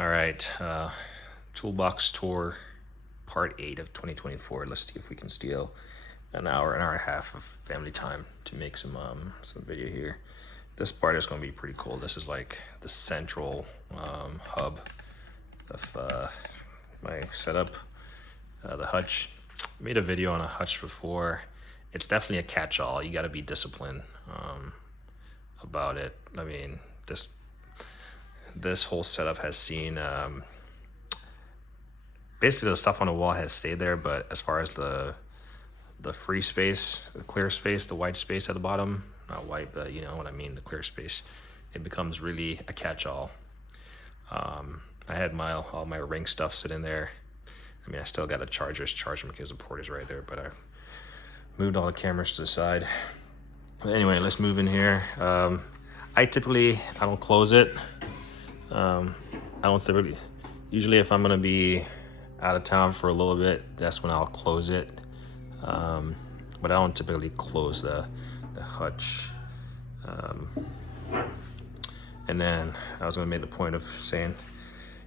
All right, Toolbox tour, part 8 of 2024. Let's see if we can steal an hour and a half of family time to make some video here. This part is going to be pretty cool. This is like the central hub of my setup, the Hutch. I made a video on a Hutch before. It's definitely a catch-all. You got to be disciplined about it. I mean, this whole setup has seen basically the stuff on the wall has stayed there, but as far as the free space, the clear space, the white space at the bottom, not white, but you know what I mean, the clear space, it becomes really a catch-all. I had all my ring stuff sitting there. I mean, I still got a chargers, charge them because the port is right there, but I moved all the cameras to the side. But anyway, let's move in here. I don't close it. Usually if I'm gonna be out of town for a little bit, that's when I'll close it. But I don't typically close the Hutch. And then I was gonna make the point of saying,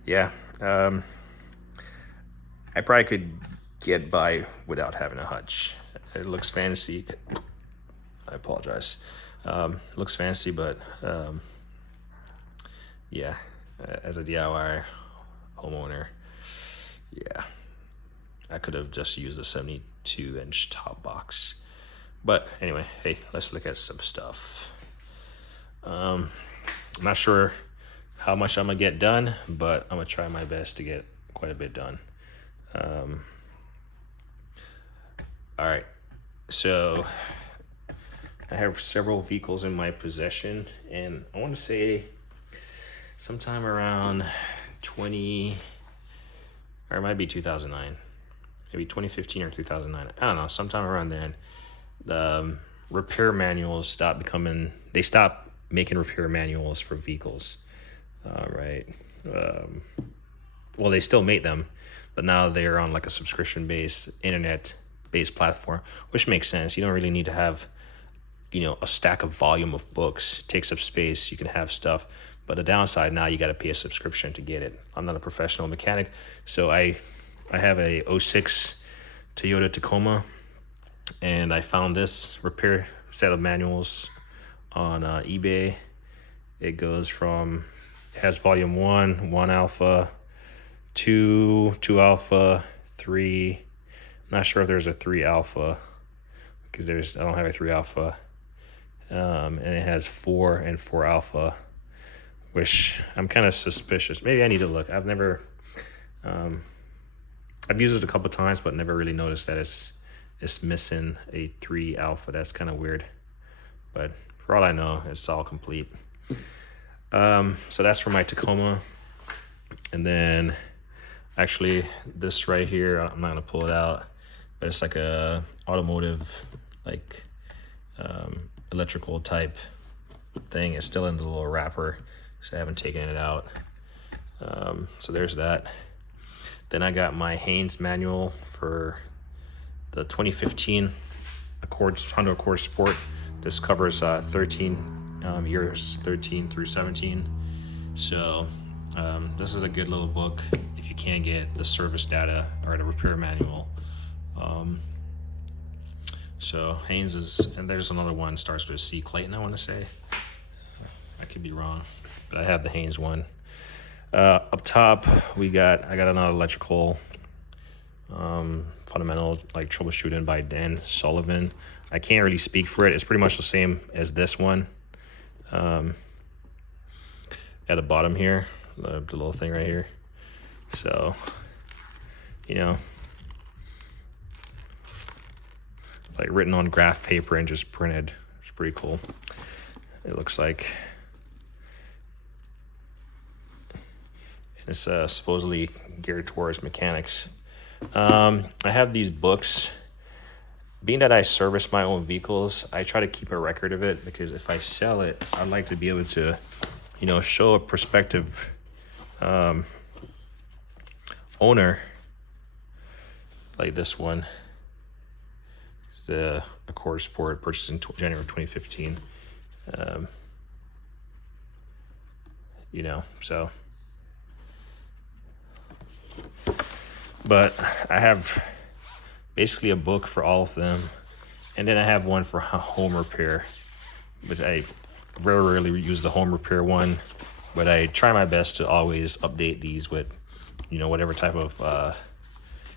yeah, I probably could get by without having a Hutch. It looks fancy. I apologize. Looks fancy, but yeah, as a DIY homeowner, yeah, I could have just used a 72-inch top box. But anyway, hey, let's look at some stuff. I'm not sure how much I'm gonna get done, but I'm gonna try my best to get quite a bit done. All right, so I have several vehicles in my possession, and I want to say sometime around 20, or it might be 2009, maybe 2015 or 2009. I don't know, sometime around then, the repair manuals stopped making repair manuals for vehicles, right? Well, they still make them, but now they're on like a subscription-based, internet-based platform, which makes sense. You don't really need to have, a stack of volume of books. It takes up space. You can have stuff, but the downside now, you got to pay a subscription to get it. I'm not a professional mechanic, so I have a 06 Toyota Tacoma, and I found this repair set of manuals on eBay. It has volume 1 alpha, 2 alpha, 3. I'm not sure if there's a 3 alpha because I don't have a 3 alpha. And it has 4 and 4 alpha, which I'm kind of suspicious. Maybe I need to look. I've used it a couple times, but never really noticed that it's missing a 3 alpha. That's kind of weird, but for all I know, it's all complete. So that's for my Tacoma. And then actually this right here, I'm not gonna pull it out, but it's like a automotive, like electrical type thing. It's still in the little wrapper, so I haven't taken it out. So there's that. Then I got my Haynes manual for the 2015 Honda Accord Sport. This covers 13 years, 13 through 17. So this is a good little book if you can't get the service data or the repair manual. So Haynes and there's another one starts with C. Clayton, I want to say. I could be wrong, but I have the Haynes one. Up top, I got another electrical fundamentals, like troubleshooting by Dan Sullivan. I can't really speak for it. It's pretty much the same as this one. At the bottom here, the little thing right here. So, like written on graph paper and just printed. It's pretty cool. It looks like. It's supposedly geared towards mechanics. I have these books. Being that I service my own vehicles, I try to keep a record of it because if I sell it, I'd like to be able to, show a prospective owner like this one. It's the Accord Sport, purchased in January 2015. So But I have basically a book for all of them, and then I have one for home repair, but I very rarely use the home repair one, but I try my best to always update these with, you know, whatever type of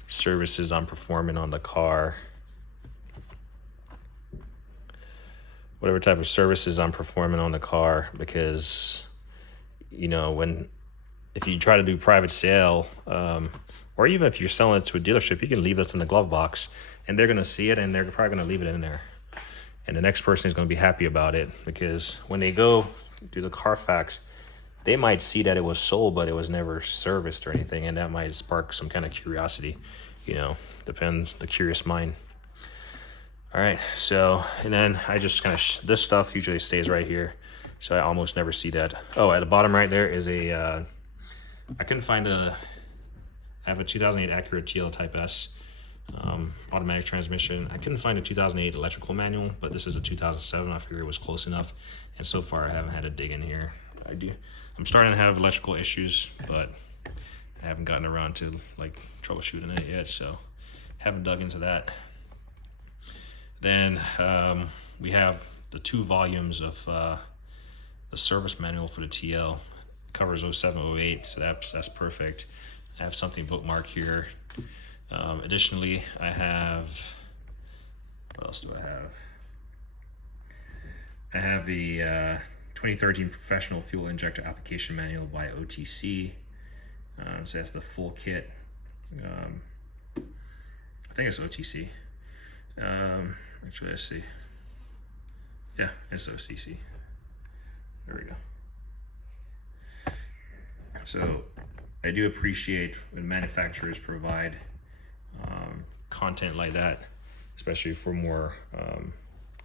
services I'm performing on the car. Whatever type of services I'm performing on the car, because, you know, if you try to do private sale, or even if you're selling it to a dealership, you can leave this in the glove box, and they're going to see it, and they're probably going to leave it in there. And the next person is going to be happy about it, because when they go do the Carfax, they might see that it was sold, but it was never serviced or anything, and that might spark some kind of curiosity. You know, depends, the curious mind. All right, so, and then I just kind of, this stuff usually stays right here, so I almost never see that. Oh, at the bottom right there is I couldn't find I have a 2008 Acura TL Type S, automatic transmission. I couldn't find a 2008 electrical manual, but this is a 2007. I figured it was close enough, and so far I haven't had to dig in here. I'm starting to have electrical issues, but I haven't gotten around to like troubleshooting it yet, so haven't dug into that. Then we have the 2 volumes of the service manual for the TL. It covers 07, 08, so that's perfect. I have something bookmarked here. Additionally, I have, what else do I have? I have the 2013 Professional Fuel Injector Application Manual by OTC. So that's the full kit. I think it's OTC. Actually, let's see. Yeah, it's OTC. There we go. So I do appreciate when manufacturers provide content like that, especially for more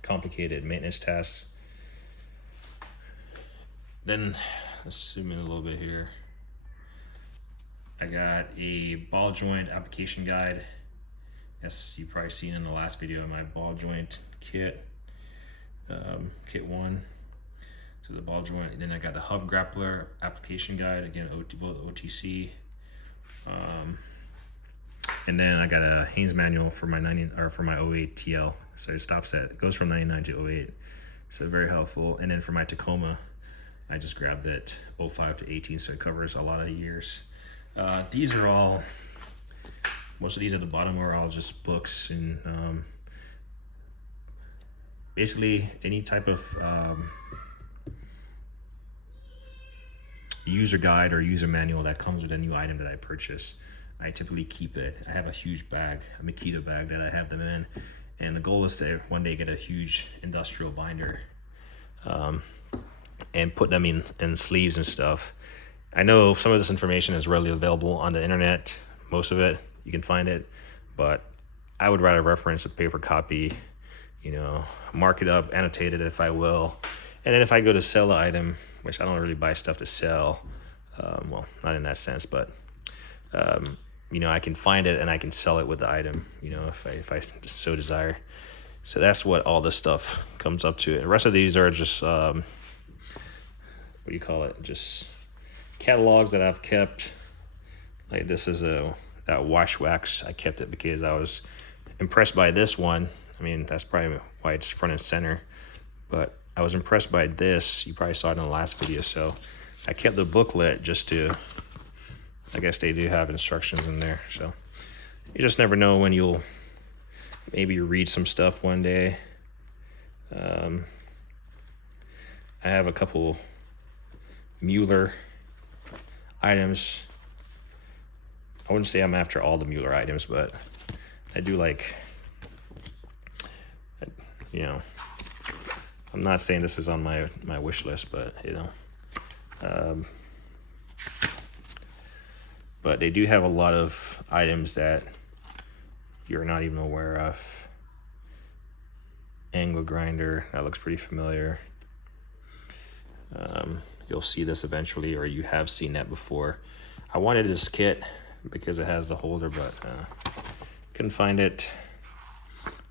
complicated maintenance tasks. Then let's zoom in a little bit here. I got a ball joint application guide. Yes, you've probably seen in the last video my ball joint kit, kit 1. So the ball joint, and then I got the hub grappler application guide, again both OTC. And then I got a Haynes manual for my 08 TL. So it goes from 99 to 08. So very helpful. And then for my Tacoma, I just grabbed it 05 to 18, so it covers a lot of years. These are all, most of these at the bottom are all just books and basically any type of user guide or user manual that comes with a new item that I purchase. I typically keep it. I have a huge bag, a Makita bag that I have them in, and the goal is to one day get a huge industrial binder and put them in sleeves and stuff. I know some of this information is readily available on the internet. Most of it, you can find it, but I would rather reference a paper copy, you know, mark it up, annotate it if I will. And then if I go to sell an item, which I don't really buy stuff to sell, well, not in that sense, but, you know, I can find it and I can sell it with the item, you know, if I so desire. So that's what all this stuff comes up to. The rest of these are just, what do you call it? Just catalogs that I've kept. Like this is that wash wax. I kept it because I was impressed by this one. I mean, that's probably why it's front and center, but I was impressed by this. You probably saw it in the last video. So I kept the booklet just to, I guess they do have instructions in there. So you just never know when you'll maybe read some stuff one day. I have a couple Mueller items. I wouldn't say I'm after all the Mueller items, but I do like, you know, I'm not saying this is on my wish list, but you know, but they do have a lot of items that you're not even aware of. Angle grinder, that looks pretty familiar. You'll see this eventually, or you have seen that before. I wanted this kit because it has the holder, but couldn't find it.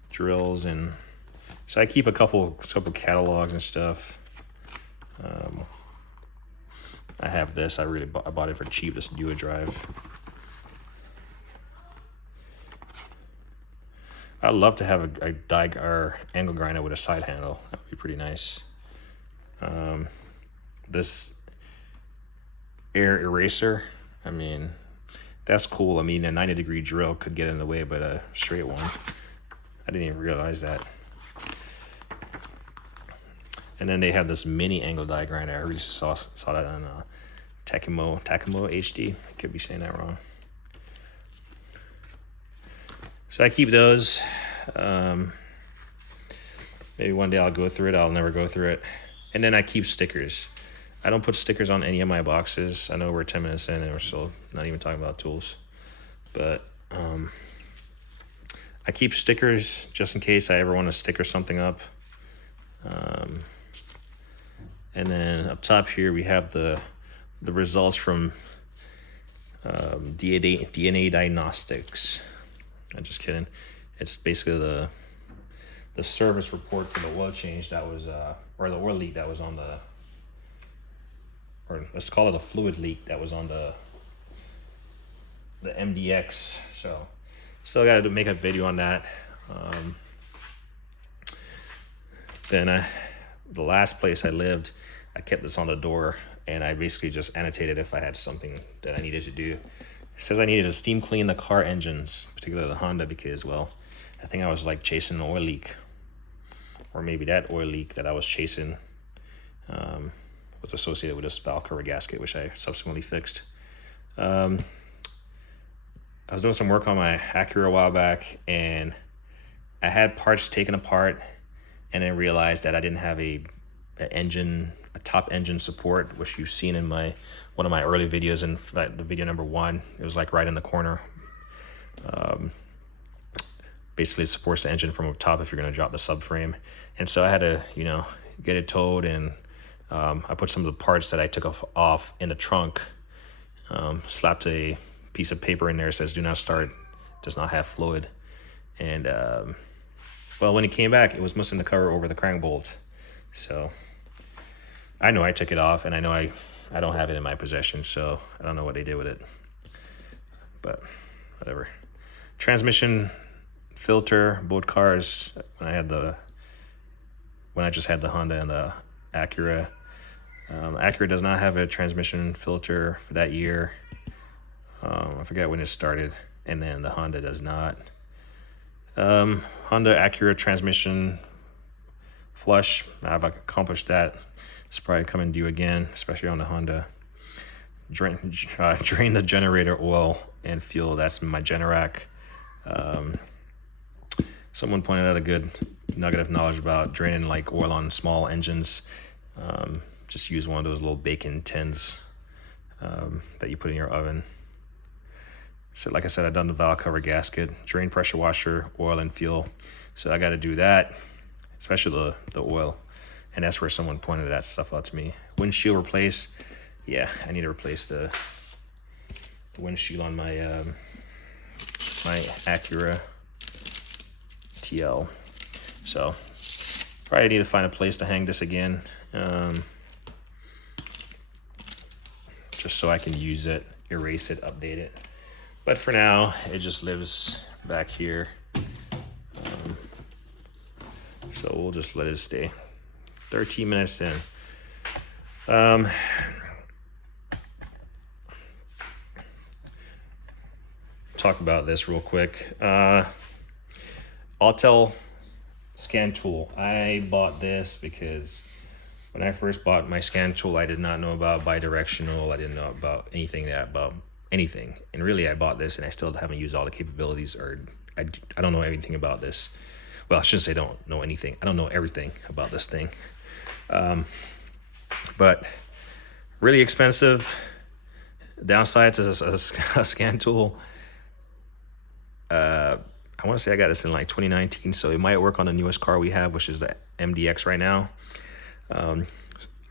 Drills, and so I keep a couple catalogs and stuff. I have this. I bought it for cheap. This Dua drive. I'd love to have a or angle grinder with a side handle. That would be pretty nice. This air eraser, I mean, that's cool. I mean, a 90-degree drill could get in the way, but a straight one, I didn't even realize that. And then they have this mini angle die grinder. I really saw that on Takimo HD. I could be saying that wrong. So I keep those. Maybe one day I'll go through it. I'll never go through it. And then I keep stickers. I don't put stickers on any of my boxes. I know we're 10 minutes in and we're still not even talking about tools. But I keep stickers just in case I ever want to sticker something up. And then up top here we have the results from DNA Diagnostics. I'm just kidding. It's basically the service report for the oil change that was, or the oil leak that was on the, or let's call it a fluid leak that was on the MDX. So still got to make a video on that. Then the last place I lived, I kept this on the door, and I basically just annotated if I had something that I needed to do. It says I needed to steam clean the car engines, particularly the Honda, because, well, I think I was like chasing an oil leak, or maybe that oil leak that I was chasing was associated with this valve cover gasket, which I subsequently fixed. I was doing some work on my Acura a while back, and I had parts taken apart, and then realized that I didn't have a top engine support, which you've seen in one of my early videos, in fact, the video number 1. It was like right in the corner. Basically, it supports the engine from up top if you're going to drop the subframe. And so I had to, get it towed, and I put some of the parts that I took off in the trunk, slapped a piece of paper in there that says "Do not start, does not have fluid." And well, when it came back, it was missing the cover over the crank bolt. So I know I took it off, and I know I don't have it in my possession, so I don't know what they did with it. But whatever. Transmission filter, both cars, when I just had the Honda and the Acura. Acura does not have a transmission filter for that year. I forget when it started, and then the Honda does not. Honda Acura transmission flush, I've accomplished that. It's probably coming due again, especially on the Honda. Drain the generator oil and fuel. That's my Generac. Someone pointed out a good nugget of knowledge about draining like oil on small engines. Just use one of those little bacon tins that you put in your oven. So like I said, I've done the valve cover gasket, drain pressure washer, oil and fuel. So I got to do that, especially the oil. And that's where someone pointed that stuff out to me. Windshield replace. Yeah, I need to replace the windshield on my my Acura TL. So probably need to find a place to hang this again, just so I can use it, erase it, update it. But for now, it just lives back here. So we'll just let it stay. 13 minutes in. Talk about this real quick. Autel scan tool. I bought this because when I first bought my scan tool, I did not know about bidirectional. I didn't know about anything. And really, I bought this and I still haven't used all the capabilities, or I don't know anything about this. Well, I shouldn't say don't know anything. I don't know everything about this thing. But really expensive. Downside to a scan tool. I want to say I got this in like 2019, so it might work on the newest car we have, which is the MDX right now.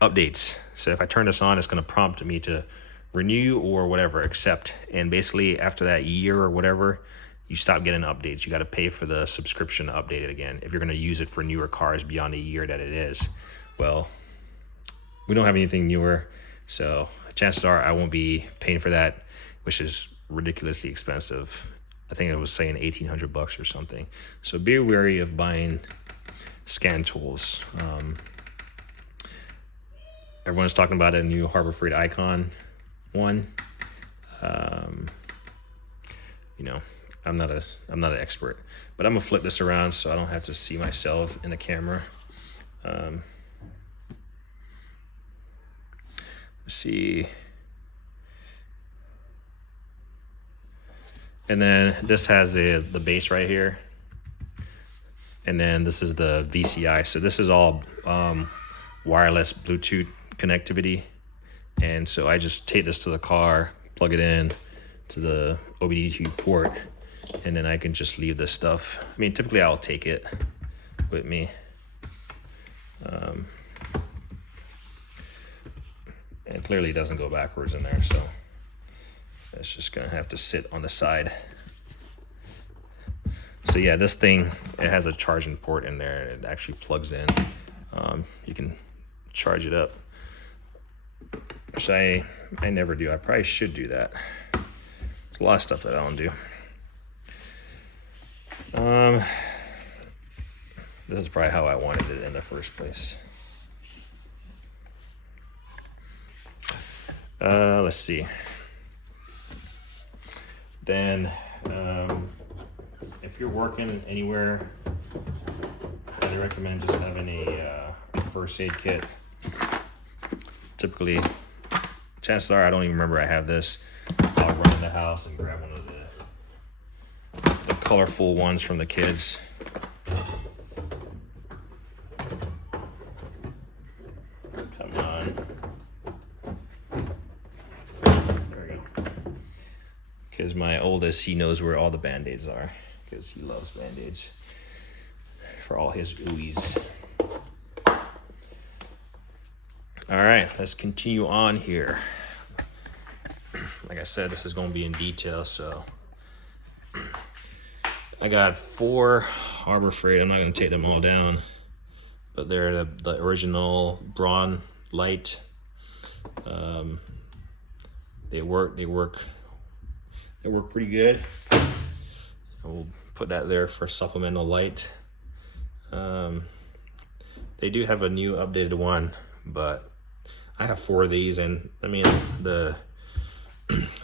Updates. So if I turn this on, it's going to prompt me to renew or whatever, accept. And basically after that year or whatever, you stop getting updates. You got to pay for the subscription to update it again if you're going to use it for newer cars beyond a year that it is. Well, we don't have anything newer, so chances are I won't be paying for that, which is ridiculously expensive. I think it was saying 1,800 bucks or something. So be wary of buying scan tools. Everyone's talking about a new Harbor Freight Icon one. You know, I'm not an expert, but I'm gonna flip this around so I don't have to see myself in the camera. Let's see. And then this has the base right here. And then this is the VCI. So this is all wireless Bluetooth connectivity. And so I just take this to the car, plug it in to the OBD2 port, and then I can just leave this stuff. I mean, typically I'll take it with me. And clearly it doesn't go backwards in there, so it's just gonna have to sit on the side. So yeah, this thing, it has a charging port in there. It actually plugs in. You can charge it up, which I never do. I probably should do that. There's a lot of stuff that I don't do. This is probably how I wanted it in the first place. Let's see. Then, if you're working anywhere, I highly recommend just having a first aid kit. Typically, chances are I don't even remember I have this. I'll run in the house and grab one of the colorful ones from the kids. Come on. There we go. Because my oldest, he knows where all the Band-Aids are, because he loves Band-Aids for all his oohies. All right, let's continue on here. Like I said, this is going to be in detail, so I got 4 Harbor Freight. I'm not going to take them all down, but they're the original Braun light. They work pretty good. We'll put that there for supplemental light. They do have a new updated one, but I have 4 of these, and I mean the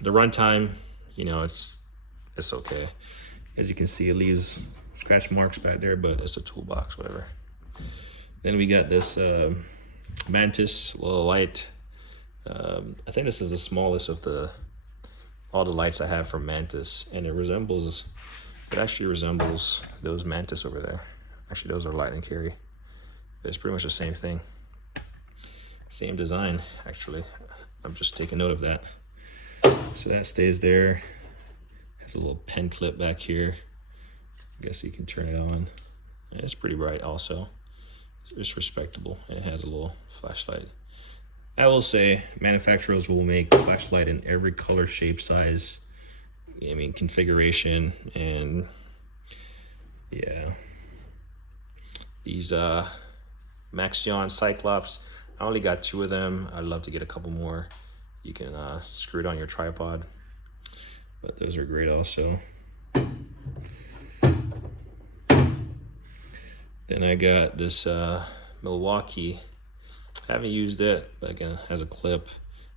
runtime, you know, it's okay. As you can see, it leaves scratch marks back there, but it's a toolbox, whatever. Then we got this Mantis little light. I think this is the smallest of all the lights I have from Mantis, and it actually resembles those Mantis over there. Actually, those are light and carry. But it's pretty much the same thing. Same design, actually. I'm just taking note of that. So that stays there. Has a little pen clip back here. I guess you can turn it on. It's pretty bright also. It's respectable. It has a little flashlight. I will say manufacturers will make flashlight in every color, shape, size, I mean, configuration, and yeah. These Maxion Cyclops, I only got 2 of them. I'd love to get a couple more. You can screw it on your tripod, but those are great also. Then I got this Milwaukee. I haven't used it, but again, it has a clip.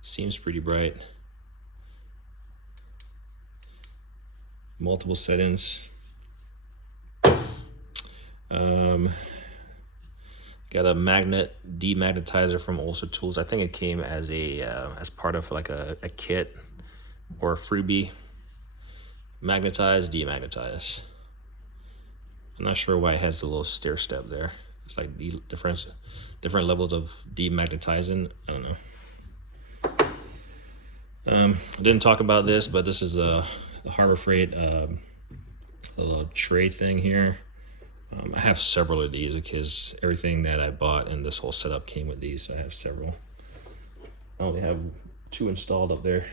Seems pretty bright. Multiple settings. Got a magnet demagnetizer from Ulcer Tools. I think it came as as part of like a kit or a freebie. Magnetize, demagnetize. I'm not sure why it has the little stair step there. It's like different levels of demagnetizing. I don't know. I didn't talk about this, but this is the Harbor Freight little tray thing here. I have several of these because everything that I bought in this whole setup came with these, so I have several. I only have 2 installed up there.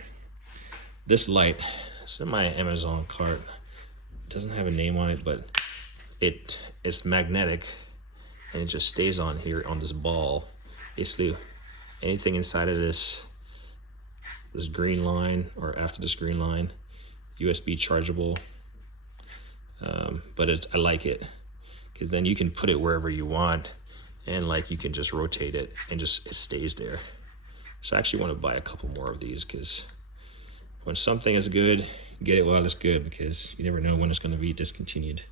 This light, it's in my Amazon cart. It doesn't have a name on it, but it's magnetic, and it just stays on here on this ball. Basically, anything inside of this green line or after this green line, USB chargeable. But I like it because then you can put it wherever you want, and like you can just rotate it and just it stays there. So I actually want to buy a couple more of these, because when something is good, get it while it's good, because you never know when it's going to be discontinued.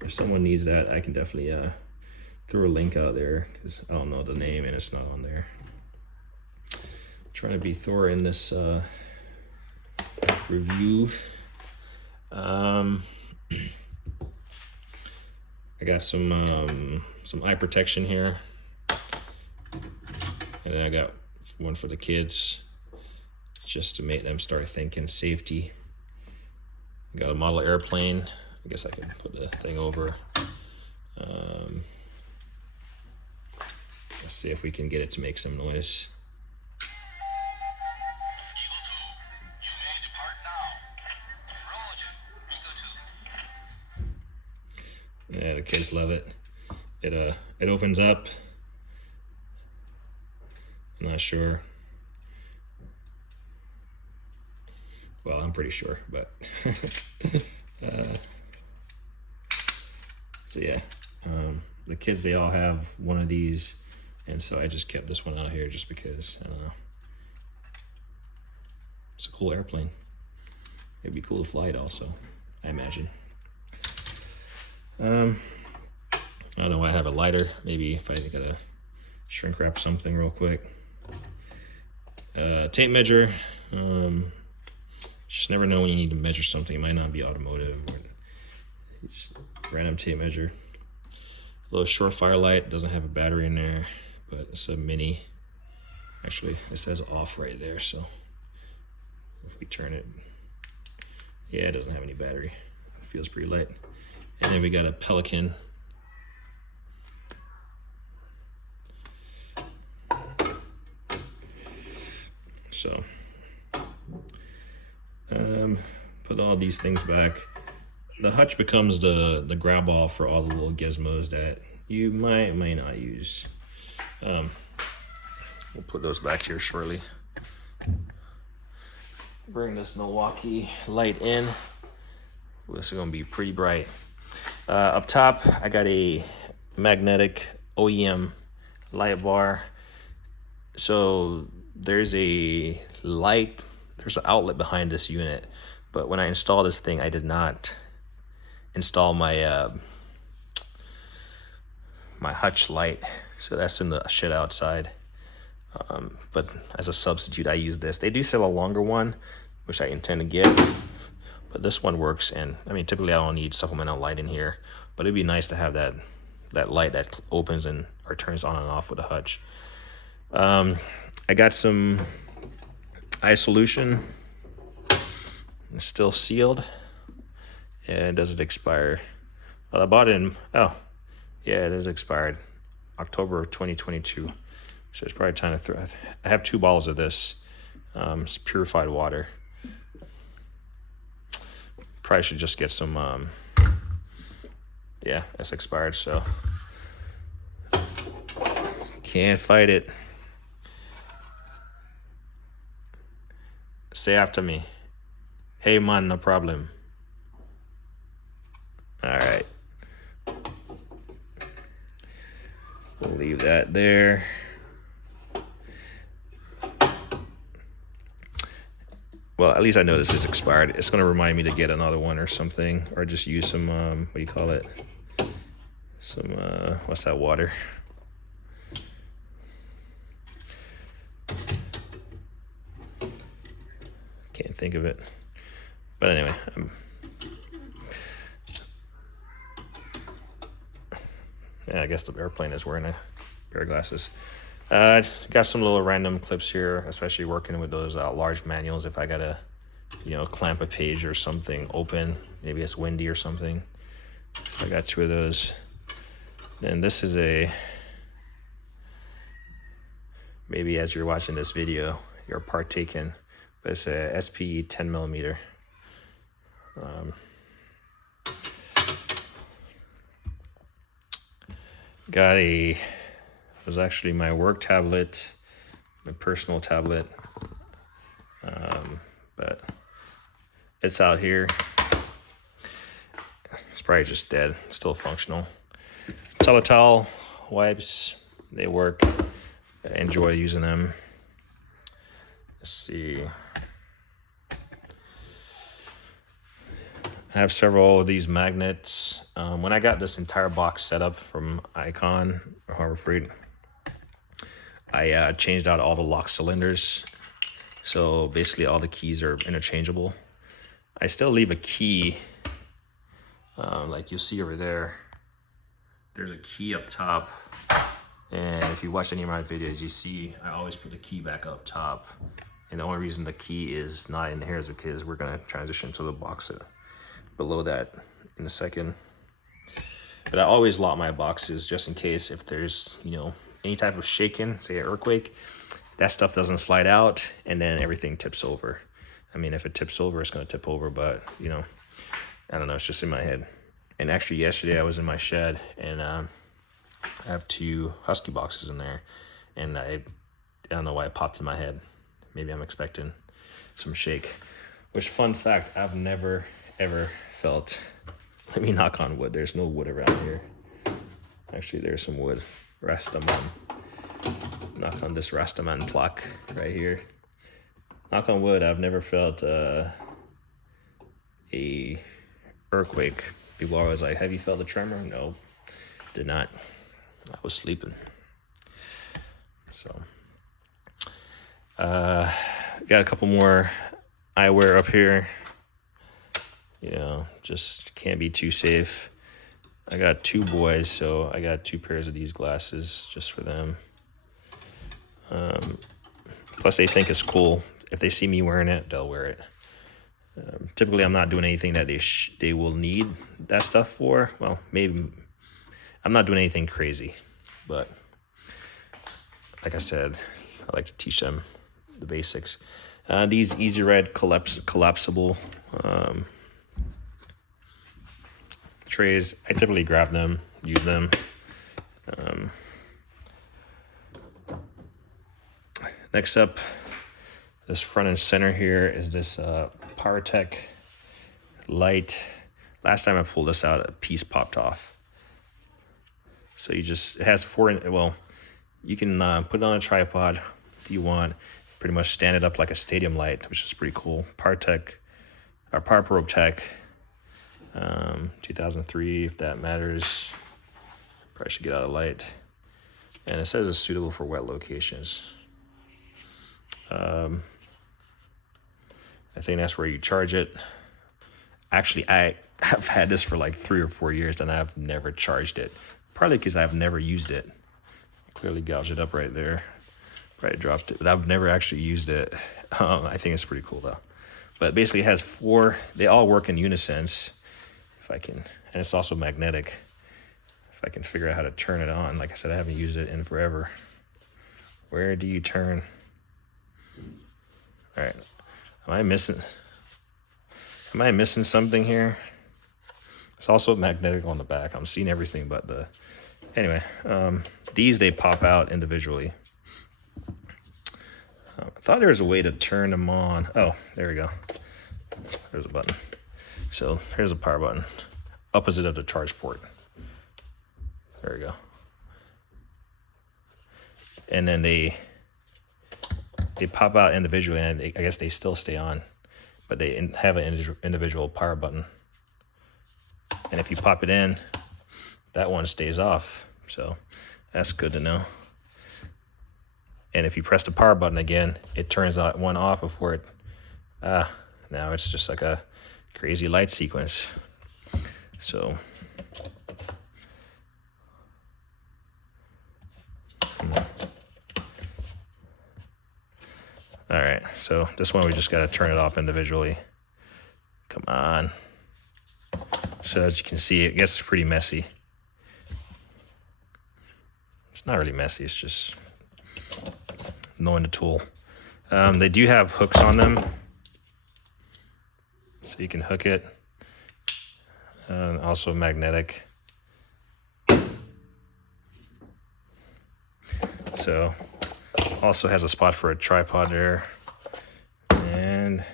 If someone needs that, I can definitely throw a link out there, because I don't know the name and it's not on there. I'm trying to be thorough in this review. I got some eye protection here, and then I got one for the kids, just to make them start thinking safety. I got a model airplane. I guess I can put the thing over. Let's see if we can get it to make some noise. Yeah, the kids love it. It opens up. I'm not sure. Well, I'm pretty sure, but so yeah, the kids, they all have one of these, and so I just kept this one out here just because I don't know. It's a cool airplane. It'd be cool to fly it also, I imagine. I don't know why I have a lighter. Maybe if I gotta shrink wrap something real quick. Tape measure. Just never know when you need to measure something. It might not be automotive, or just random tape measure. A little short fire light. Doesn't have a battery in there, but it's a mini. Actually, it says off right there, so if we turn it, yeah, it doesn't have any battery. It feels pretty light. And then we got a Pelican. So put all these things back. The Hutch becomes the grab all for all the little gizmos that you might not use. We'll put those back here shortly. Bring this Milwaukee light in. This is gonna be pretty bright. Up top, I got a magnetic OEM light bar. So there's a light, there's an outlet behind this unit, but when I install this thing, I did not install my my Hutch light, so that's in the shed outside. But as a substitute, I use this. They do sell a longer one, which I intend to get, but this one works. And I mean, typically I don't need supplemental light in here, but it'd be nice to have that light that opens and or turns on and off with a Hutch. I got some eye solution. It's still sealed. And does it expire? Well, I bought it in, oh, yeah, it is expired. October of 2022. So it's probably time to throw. I have 2 bottles of this. It's purified water. Probably should just get some, yeah, it's expired, so can't fight it. Say after me. Hey man, no problem. All right. We'll leave that there. Well, at least I know this is expired. It's gonna remind me to get another one or something, or just use some, what do you call it? Some, what's that water? Can't think of it. But anyway, yeah, I guess the airplane is wearing a pair of glasses. Got some little random clips here, especially working with those large manuals. If I gotta, clamp a page or something open, maybe it's windy or something. I got 2 of those. Then this is maybe as you're watching this video, you're partaking, but it's a SPE 10 millimeter. It was actually my work tablet, my personal tablet, but it's out here. probably just dead, still functional. Towel wipes, they work. I enjoy using them. Let's see. I have several of these magnets. When I got this entire box set up from Icon or Harbor Freight, I changed out all the lock cylinders. So basically all the keys are interchangeable. I still leave a key, like you'll see over there. There's a key up top. And if you watch any of my videos, you see I always put the key back up top. And the only reason the key is not in here is because we're gonna transition to the box below that in a second. But I always lock my boxes just in case if there's, you know, any type of shaking, say an earthquake, that stuff doesn't slide out and then everything tips over. I mean, if it tips over, it's gonna tip over, but you know, I don't know, it's just in my head. And actually yesterday I was in my shed and I have 2 Husky boxes in there and I don't know why it popped in my head. Maybe I'm expecting some shake. Which, fun fact, I've never ever felt, let me knock on wood, there's no wood around here. Actually, there's some wood. Rastaman. Knock on this Rastaman plaque right here. Knock on wood, I've never felt a earthquake. People are always like, have you felt a tremor? No, did not. I was sleeping. So, got a couple more eyewear up here. You know, just can't be too safe. I got 2 boys, so I got 2 pairs of these glasses just for them. Plus, they think it's cool. If they see me wearing it, they'll wear it. Typically, I'm not doing anything that they will need that stuff for. Well, maybe I'm not doing anything crazy, but like I said, I like to teach them the basics. These Easy Red collapsible trays, I typically grab them, use them. Next up, this front and center here is this PowerTech light. Last time I pulled this out, a piece popped off. So it has 4, well, you can put it on a tripod if you want. Pretty much stand it up like a stadium light, which is pretty cool. PowerTech, or PowerProbe Tech, 2003, if that matters. Probably should get out of light. And it says it's suitable for wet locations. I think that's where you charge it. Actually, I have had this for like 3 or 4 years and I've never charged it. Probably because I've never used it. Clearly gouged it up right there. Probably dropped it, but I've never actually used it. I think it's pretty cool though. But basically it has 4, they all work in unison. If I can, and it's also magnetic. If I can figure out how to turn it on. Like I said, I haven't used it in forever. Where do you turn? All right, am I missing something here? It's also magnetic on the back. I'm seeing everything but the, anyway, these, they pop out individually. I thought there was a way to turn them on. Oh, there we go. There's a button. So here's a power button, opposite of the charge port. There we go. And then they pop out individually, and I guess they still stay on, but they have an individual power button. And if you pop it in, that one stays off. So that's good to know. And if you press the power button again, it turns that one off before it, now it's just like a crazy light sequence. So, all right, so this one we just gotta turn it off individually. Come on. So as you can see, it gets pretty messy. It's not really messy, it's just knowing the tool. They do have hooks on them, so you can hook it. Also magnetic. So also has a spot for a tripod there, and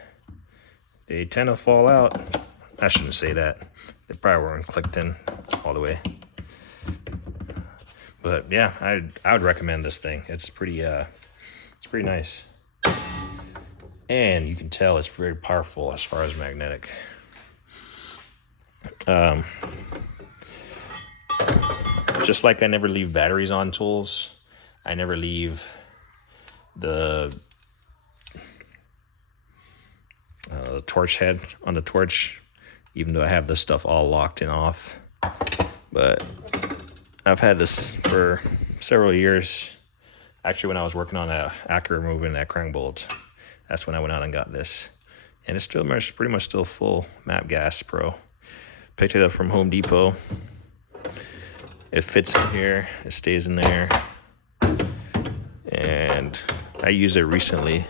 they tend to fall out. I shouldn't say that. They probably weren't clicked in all the way. But yeah, I would recommend this thing. It's pretty nice. And you can tell it's very powerful as far as magnetic. Just like I never leave batteries on tools, I never leave the torch head on the torch, even though I have this stuff all locked and off. But I've had this for several years. Actually, when I was working on that Acura moving that crank bolt, that's when I went out and got this. And it's still pretty much still full. Map Gas Pro. Picked it up from Home Depot. It fits in here. It stays in there. And I used it recently.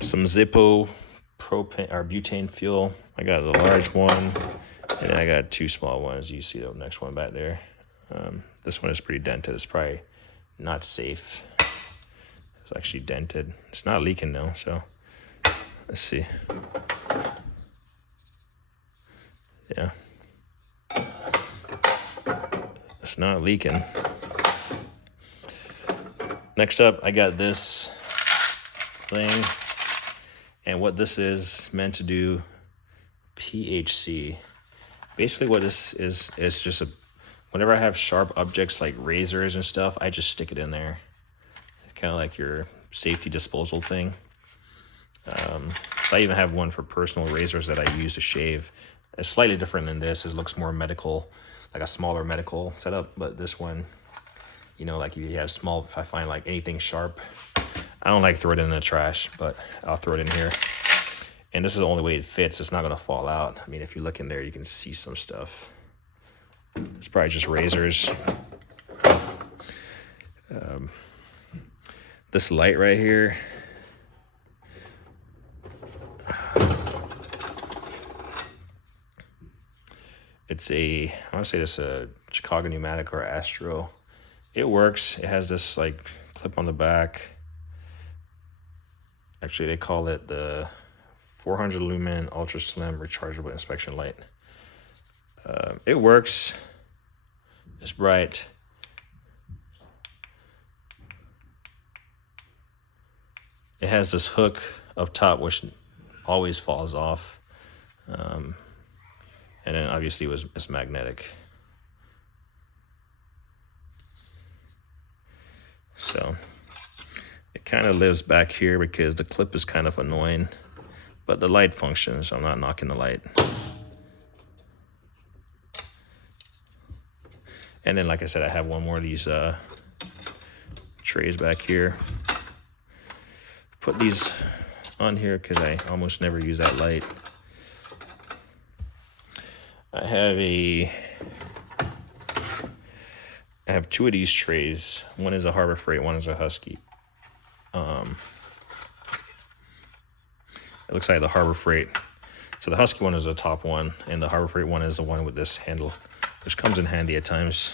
Some Zippo propane or butane fuel. I got a large one, and then I got 2 small ones. You see the next one back there. This one is pretty dented. It's probably not safe. It's actually dented. It's not leaking though, so let's see. Yeah. It's not leaking. Next up, I got this thing. And what this is meant to do, PHC. Basically what this is just whenever I have sharp objects like razors and stuff, I just stick it in there. It's kind of like your safety disposal thing. So I even have one for personal razors that I use to shave. It's slightly different than this. It looks more medical, like a smaller medical setup. But this one, you know, like if you have small, if I find like anything sharp, I don't like throw it in the trash, but I'll throw it in here. And this is the only way it fits. It's not gonna fall out. I mean, if you look in there, you can see some stuff. It's probably just razors. This light right here. It's I want to say this a Chicago Pneumatic or Astro. It works. It has this like clip on the back. Actually, they call it the 400 lumen ultra slim rechargeable inspection light. It works. It's bright. It has this hook up top which always falls off. And then obviously it's magnetic. So it kind of lives back here because the clip is kind of annoying, but the light functions, so I'm not knocking the light. And then, like I said, I have one more of these trays back here. Put these on here because I almost never use that light. I have 2 of these trays. One is a Harbor Freight, one is a Husky. It looks like the Harbor Freight. So the Husky one is the top one, and the Harbor Freight one is the one with this handle, which comes in handy at times.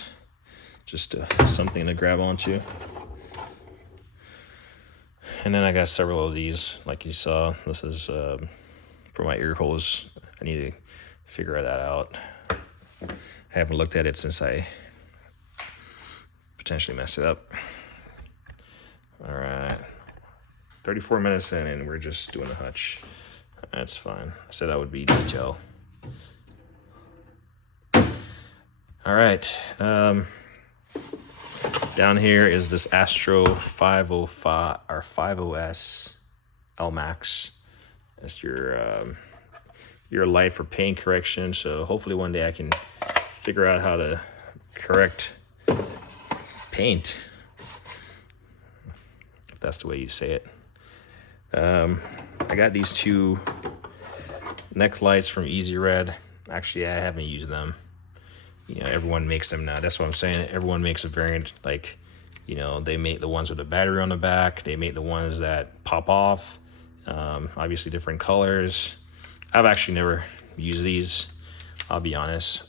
Just something to grab onto. And then I got several of these, like you saw. This is for my ear holes. I need to figure that out. I haven't looked at it since I potentially messed it up. All right, 34 minutes in and we're just doing a Hutch. That's fine. I said that would be detail. All right, down here is this Astro 505 or 50S L-Max. That's your light for paint correction. So hopefully one day I can figure out how to correct paint, if that's the way you say it. I got these 2 neck lights from Easy Red. Actually, I haven't used them. You know, everyone makes them now. That's what I'm saying. Everyone makes a variant. Like, you know, they make the ones with a battery on the back. They make the ones that pop off. Obviously different colors. I've actually never used these, I'll be honest.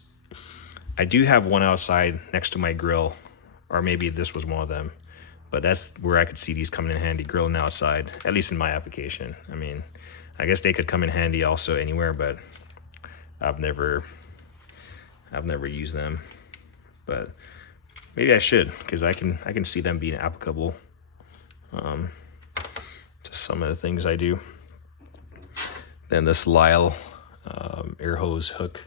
I do have one outside next to my grill, or maybe this was one of them, But that's where I could see these coming in handy, grilling outside, at least in my application. I mean, I guess they could come in handy also anywhere, but I've never used them. But maybe I should, because I can see them being applicable to some of the things I do. Then this Lyle air hose hook.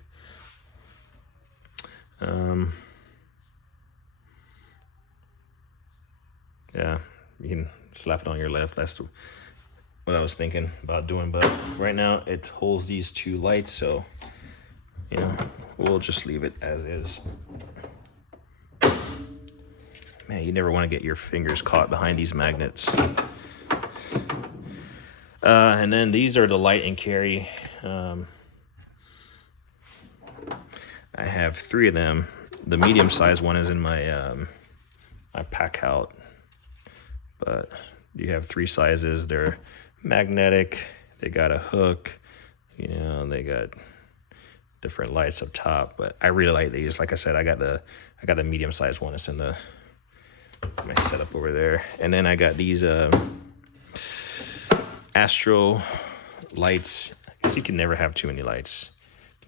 Yeah, you can slap it on your left. That's what I was thinking about doing. But right now it holds these two lights, so you know, we'll just leave it as is. Man, you never want to get your fingers caught behind these magnets. And then these are the light and carry. I have 3 of them. The medium sized one is in my my pack out. But you have 3 sizes. They're magnetic. They got a hook. You know, they got different lights up top. But I really like these. Like I said, I got the medium sized one. It's in my setup over there. And then I got these Astro lights. I guess you can never have too many lights,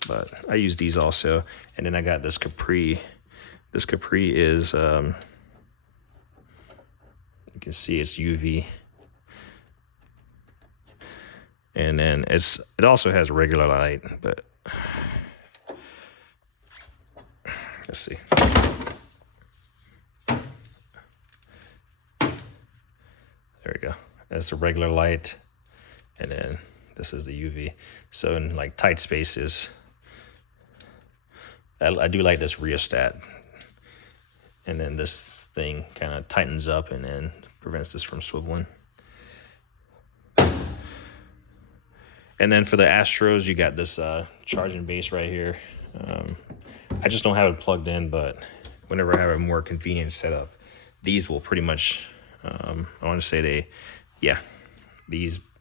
but I use these also. And then I got this Capri. This Capri is you can see it's UV, and then it also has regular light, but let's see. There we go. That's the regular light, and then this is the UV. So in like tight spaces, I do like this rheostat, and then this thing kind of tightens up and then prevents this from swiveling. And then for the Astros, you got this charging base right here. I just don't have it plugged in, but whenever I have a more convenient setup, these will pretty much, I want to say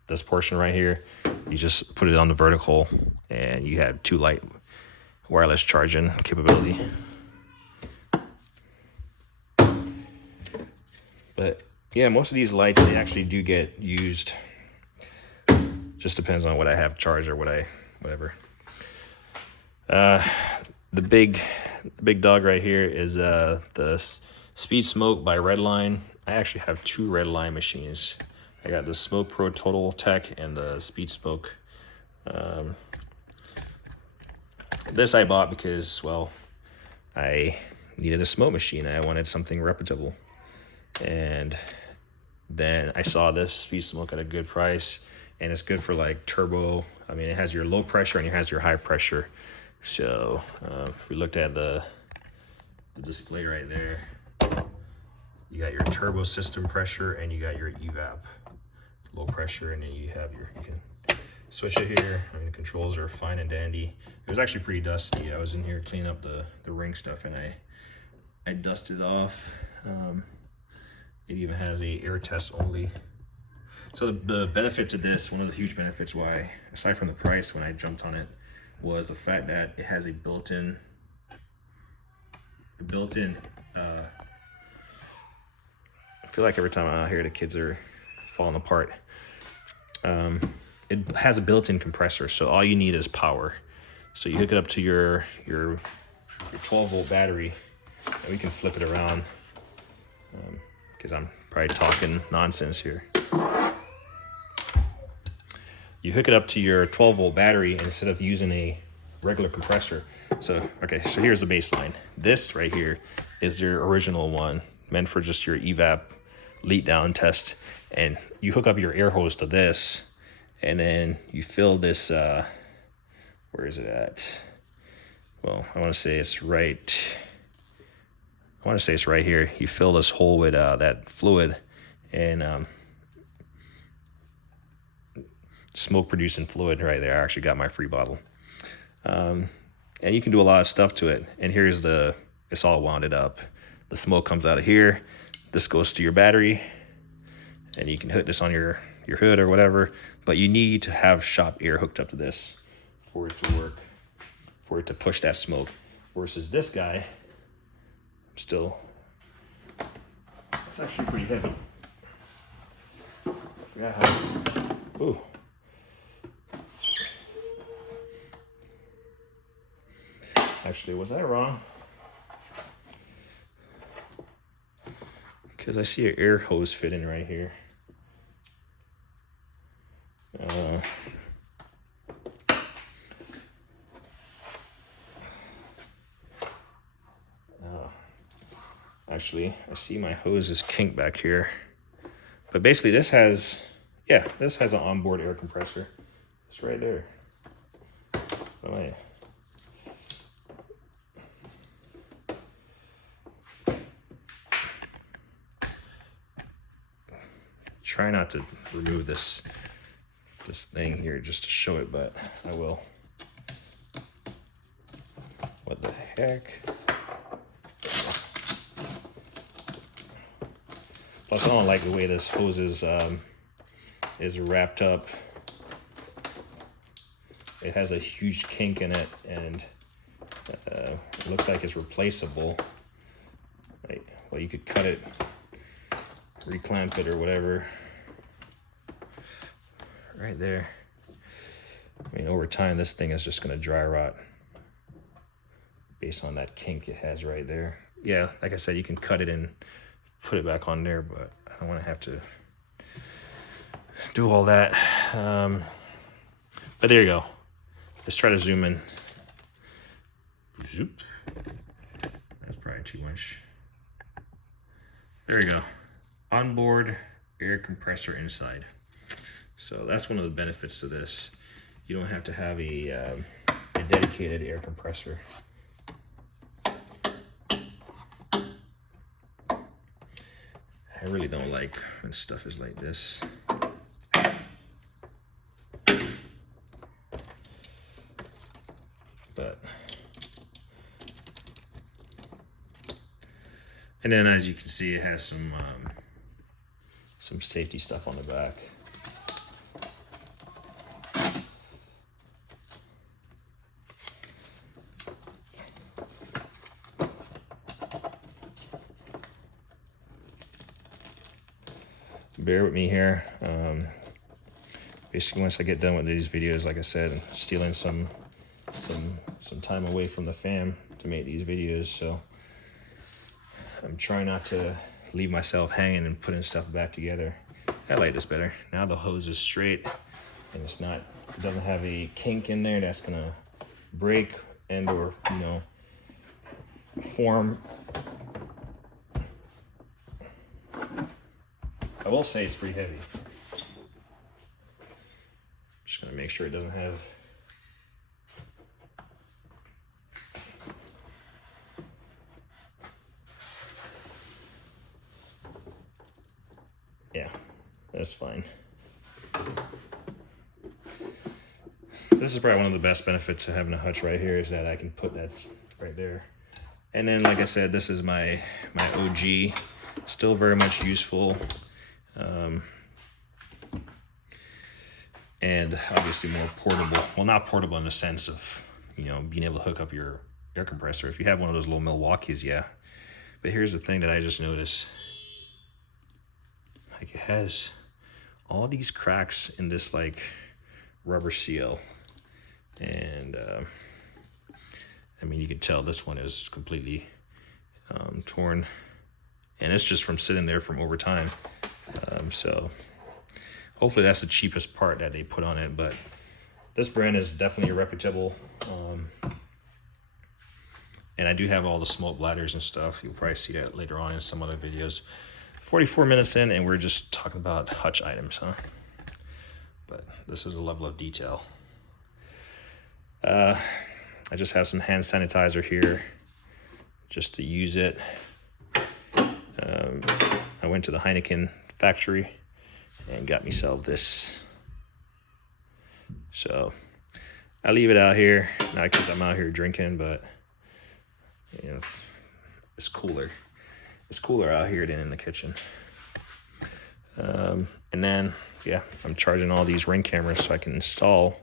this portion right here, you just put it on the vertical and you have 2 light wireless charging capability. But yeah, most of these lights, they actually do get used. Just depends on what I have charged or whatever. The big dog right here is the Speed Smoke by Redline. I actually have 2 Redline machines. I got the Smoke Pro Total Tech and the Speed Smoke. This I bought because, well, I needed a smoke machine. I wanted something reputable. And then I saw this Speed Smoke at a good price, and it's good for like turbo. I mean, it has your low pressure and it has your high pressure. So if we looked at the display right there, you got your turbo system pressure and you got your evap low pressure, and then you can switch it here. I mean, the controls are fine and dandy. It was actually pretty dusty. I was in here cleaning up the ring stuff, and I dusted it off. It even has a air test only. So the benefit to this, one of the huge benefits why, aside from the price when I jumped on it, was the fact that it has a built-in I feel like every time I'm out here the kids are falling apart. It has a built-in compressor, so all you need is power. So you hook it up to your 12-volt battery, and we can flip it around because I'm probably talking nonsense here. You hook it up to your 12-volt battery instead of using a regular compressor. So, okay, so here's the baseline. This right here is your original one, meant for just your evap leak down test. And you hook up your air hose to this, and then you fill this, where is it at? Well, I want to say it's right here. You fill this hole with that fluid, and smoke producing fluid right there. I actually got my free bottle. And you can do a lot of stuff to it. And here's it's all wounded up. The smoke comes out of here. This goes to your battery, and you can hook this on your hood or whatever. But you need to have shop air hooked up to this for it to work, for it to push that smoke. Versus this guy, still It's actually pretty heavy. Forgot how. Ooh. Actually, was I wrong? Because I see an air hose fitting right here. Actually, I see my hose is kinked back here. But basically this has an onboard air compressor. It's right there. Oh yeah. Try not to remove this thing here just to show it, but I will. What the heck? Plus, I don't like the way this hose is wrapped up. It has a huge kink in it, and it looks like it's replaceable. Well, you could cut it, reclamp it, or whatever. Right there. I mean, over time, this thing is just going to dry rot based on that kink it has right there. Yeah, like I said, you can cut it and put it back on there, but I don't want to have to do all that. But there you go. Let's try to zoom in. Zoop. That's probably too much. There you go. Onboard air compressor inside. So that's one of the benefits to this. You don't have to have a dedicated air compressor. I really don't like when stuff is like this. But, and then as you can see, it has some safety stuff on the back. Bear with me here. Basically, once I get done with these videos, like I said, I'm stealing some time away from the fam to make these videos, so I'm trying not to leave myself hanging and putting stuff back together. I like this better. Now the hose is straight, and it doesn't have a kink in there that's gonna break and or form. I will say it's pretty heavy. Just gonna make sure it doesn't have. Yeah, that's fine. This is probably one of the best benefits of having a hutch right here, is that I can put that right there. And then, like I said, this is my OG, still very much useful. And obviously more portable. Well, not portable in the sense of, being able to hook up your air compressor. If you have one of those little Milwaukees, yeah. But here's the thing that I just noticed. Like, it has all these cracks in this rubber seal. And I mean, you can tell this one is completely torn. And it's just from sitting there from over time. So hopefully that's the cheapest part that they put on it, but this brand is definitely reputable. And I do have all the smoke bladders and stuff. You'll probably see that later on in some other videos. 44 minutes in, and we're just talking about Hutch items, huh? But this is a level of detail. I just have some hand sanitizer here just to use it. I went to the Heineken factory and got myself this. So I leave it out here, not because I'm out here drinking, but it's cooler. It's cooler out here than in the kitchen. And then, I'm charging all these Ring cameras so I can install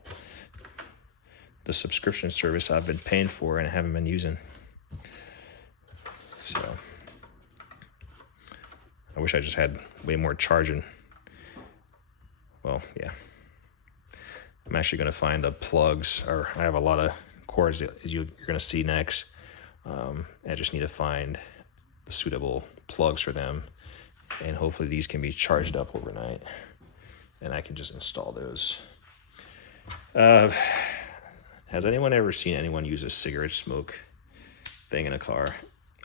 the subscription service I've been paying for and I haven't been using. So I wish I just had way more charging. Well, yeah. I'm actually going to find the plugs, or I have a lot of cords that you're going to see next. I just need to find the suitable plugs for them, and hopefully these can be charged up overnight, and I can just install those. Has anyone ever seen anyone use a cigarette smoke thing in a car?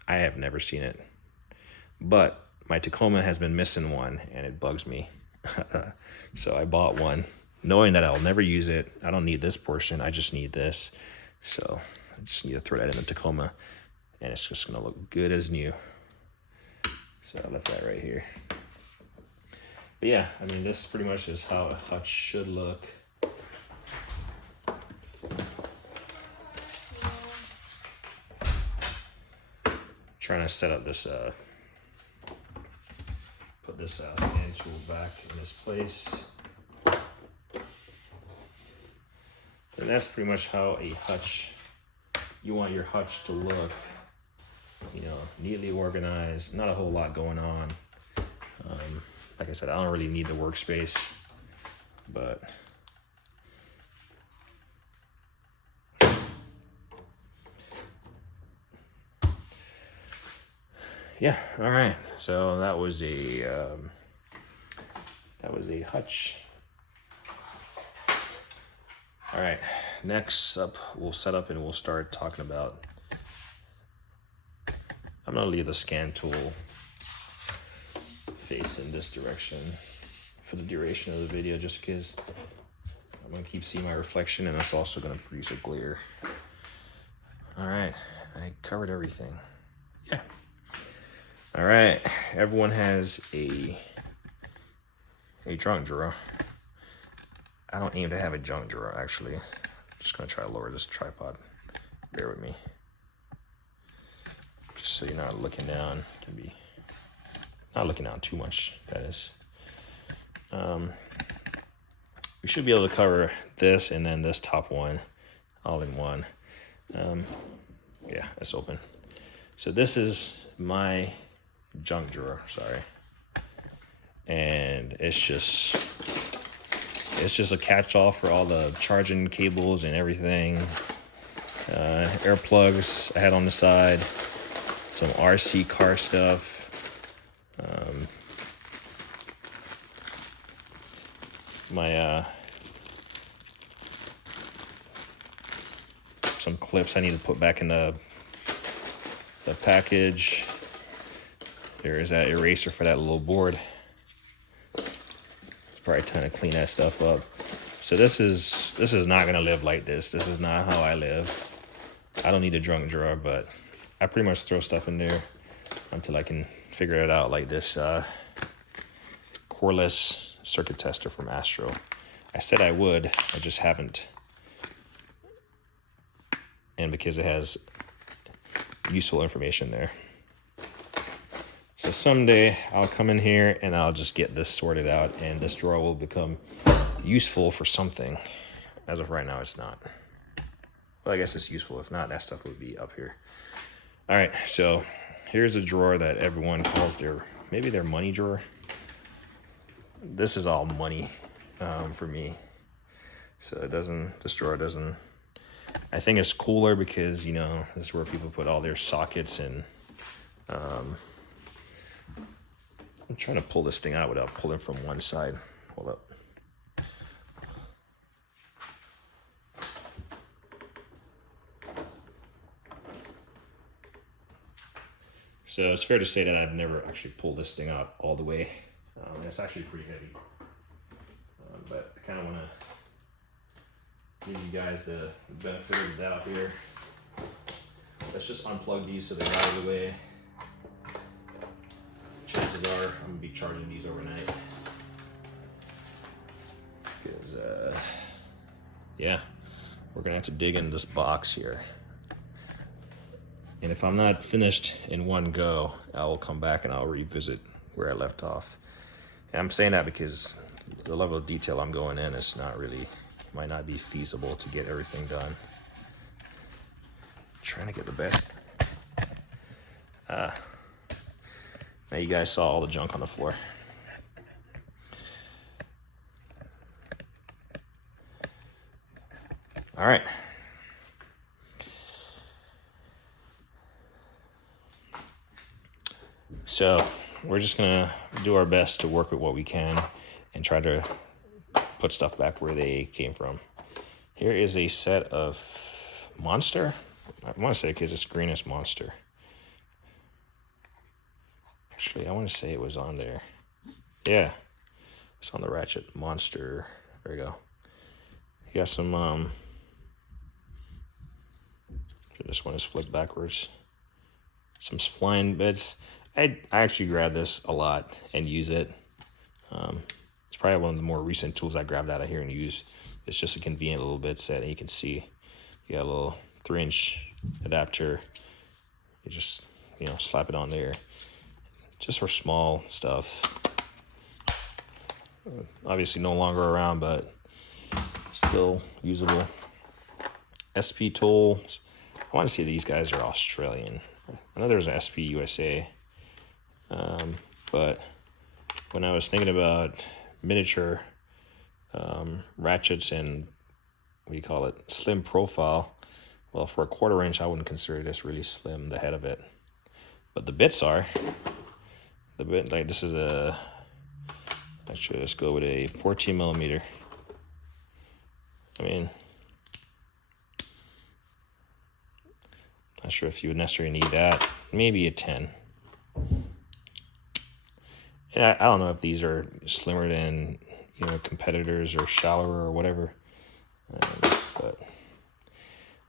I have never seen it, but my Tacoma has been missing one, and it bugs me. So I bought one, knowing that I'll never use it. I don't need this portion, I just need this. So I just need to throw that in the Tacoma, and it's just gonna look good as new. So I left that right here. But yeah, I mean, this pretty much is how a Hutch should look. Trying to set up this, put this stand tool back in this place. And that's pretty much how a Hutch, you want your Hutch to look, you know, neatly organized, not a whole lot going on. Like I said, I don't really need the workspace, but yeah, all right. So that was a Hutch. All right, next up, we'll set up and we'll start talking about. I'm gonna leave the scan tool face in this direction for the duration of the video, just because I'm gonna keep seeing my reflection, and it's also gonna produce a glare. All right, I covered everything. Yeah. All right, everyone has a junk drawer. I don't aim to have a junk drawer, actually. I'm just gonna try to lower this tripod. Bear with me. Just so you're not looking down. Can be not looking down too much, that is. We should be able to cover this and then this top one all in one. Yeah, it's open. So this is my junk drawer, sorry. And it's just a catch-all for all the charging cables and everything. Air plugs I had on the side, some RC car stuff. Some clips I need to put back in the package. There is that eraser for that little board. It's probably time to clean that stuff up. So this is not gonna live like this. This is not how I live. I don't need a junk drawer, but I pretty much throw stuff in there until I can figure it out, like this coreless circuit tester from Astro. I said I would, I just haven't. And because it has useful information there. So someday I'll come in here and I'll just get this sorted out, and this drawer will become useful for something. As of right now, it's not. Well, I guess it's useful. If not, that stuff would be up here. All right, so here's a drawer that everyone calls maybe their money drawer. This is all money for me. So this drawer doesn't, I think it's cooler because, you know, this is where people put all their sockets and, I'm trying to pull this thing out without pulling from one side. Hold up. So it's fair to say that I've never actually pulled this thing out all the way. It's actually pretty heavy. But I kind of want to give you guys the benefit of the doubt here. Let's just unplug these so they're out of the way. Chances are I'm going to be charging these overnight. Because, yeah, we're going to have to dig into this box here. And if I'm not finished in one go, I will come back and I'll revisit where I left off. And I'm saying that because the level of detail I'm going in is not really, might not be feasible to get everything done. Trying to get the best. Now you guys saw all the junk on the floor. All right. So we're just gonna do our best to work with what we can and try to put stuff back where they came from. Here is a set of Monster. I want to say because it's green as Monster. Actually, I want to say it was on there. Yeah, it's on the ratchet. Monster. There we go. You got some, this one is flipped backwards. Some spline bits. I actually grab this a lot and use it. It's probably one of the more recent tools I grabbed out of here and use. It's just a convenient little bit set, and you can see you got a little 3-inch adapter. You just, slap it on there. Just for small stuff. Obviously no longer around, but still usable. SP tools. I want to say these guys are Australian. I know there's an SP USA. But when I was thinking about miniature ratchets and slim profile, well, for a 1/4 inch, I wouldn't consider this really slim, the head of it. But the bits are. The bit, like, this is actually, let's go with a 14 millimeter. I mean, not sure if you would necessarily need that. Maybe a 10. And I don't know if these are slimmer than, competitors or shallower or whatever. But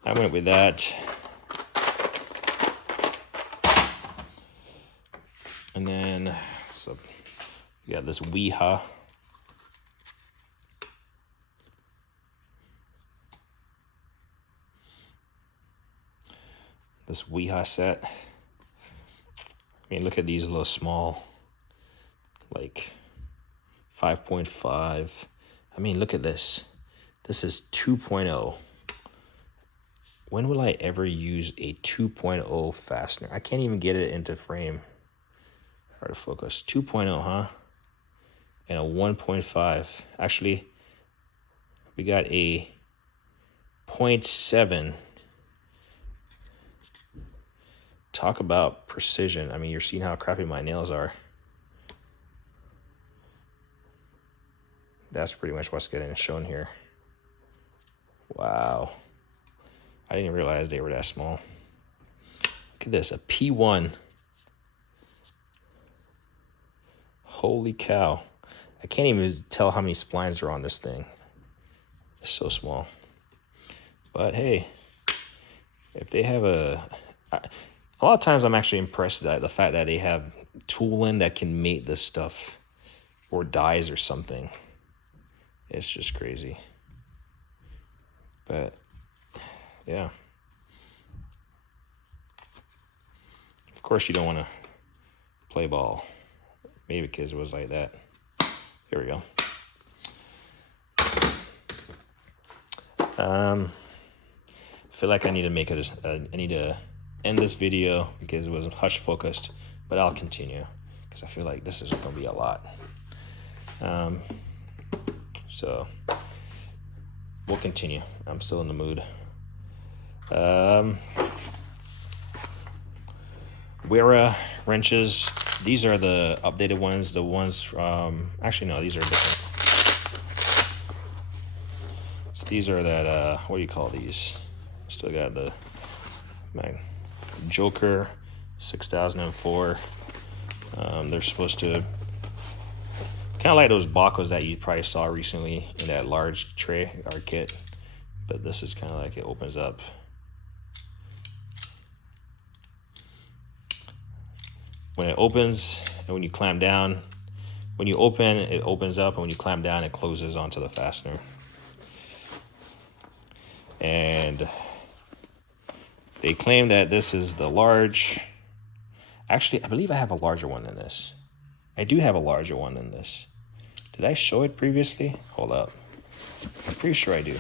I went with that. And then, so we got this Weeha. This Weeha set. I mean, look at these little small, like 5.5. I mean, look at this. This is 2.0. When will I ever use a 2.0 fastener? I can't even get it into frame. Hard to focus. 2.0, huh? And a 1.5. Actually, we got a 0.7. Talk about precision. I mean, you're seeing how crappy my nails are. That's pretty much what's getting shown here. Wow. I didn't realize they were that small. Look at this, a P1. Holy cow. I can't even tell how many splines are on this thing. It's so small. But hey, if they have a lot of times I'm actually impressed at the fact that they have tooling that can mate this stuff, or dies or something. It's just crazy. But yeah. Of course you don't want to play ball. Maybe because it was like that. Here we go. I feel like I need to make it. I need to end this video because it was Hutch focused, but I'll continue because I feel like this is going to be a lot. So we'll continue. I'm still in the mood. Wera wrenches. These are the updated ones. The ones from, actually no, these are different. So these are that, what do you call these? Still got my Joker 6004. They're supposed to, kind of like those Bacos that you probably saw recently in that large tray or kit. But this is kind of like it opens up. When it opens and when you clamp down, when you open, it opens up, and when you clamp down, it closes onto the fastener. And they claim that this is the large. Actually, I believe I have a larger one than this. I do have a larger one than this. Did I show it previously? Hold up. I'm pretty sure I do.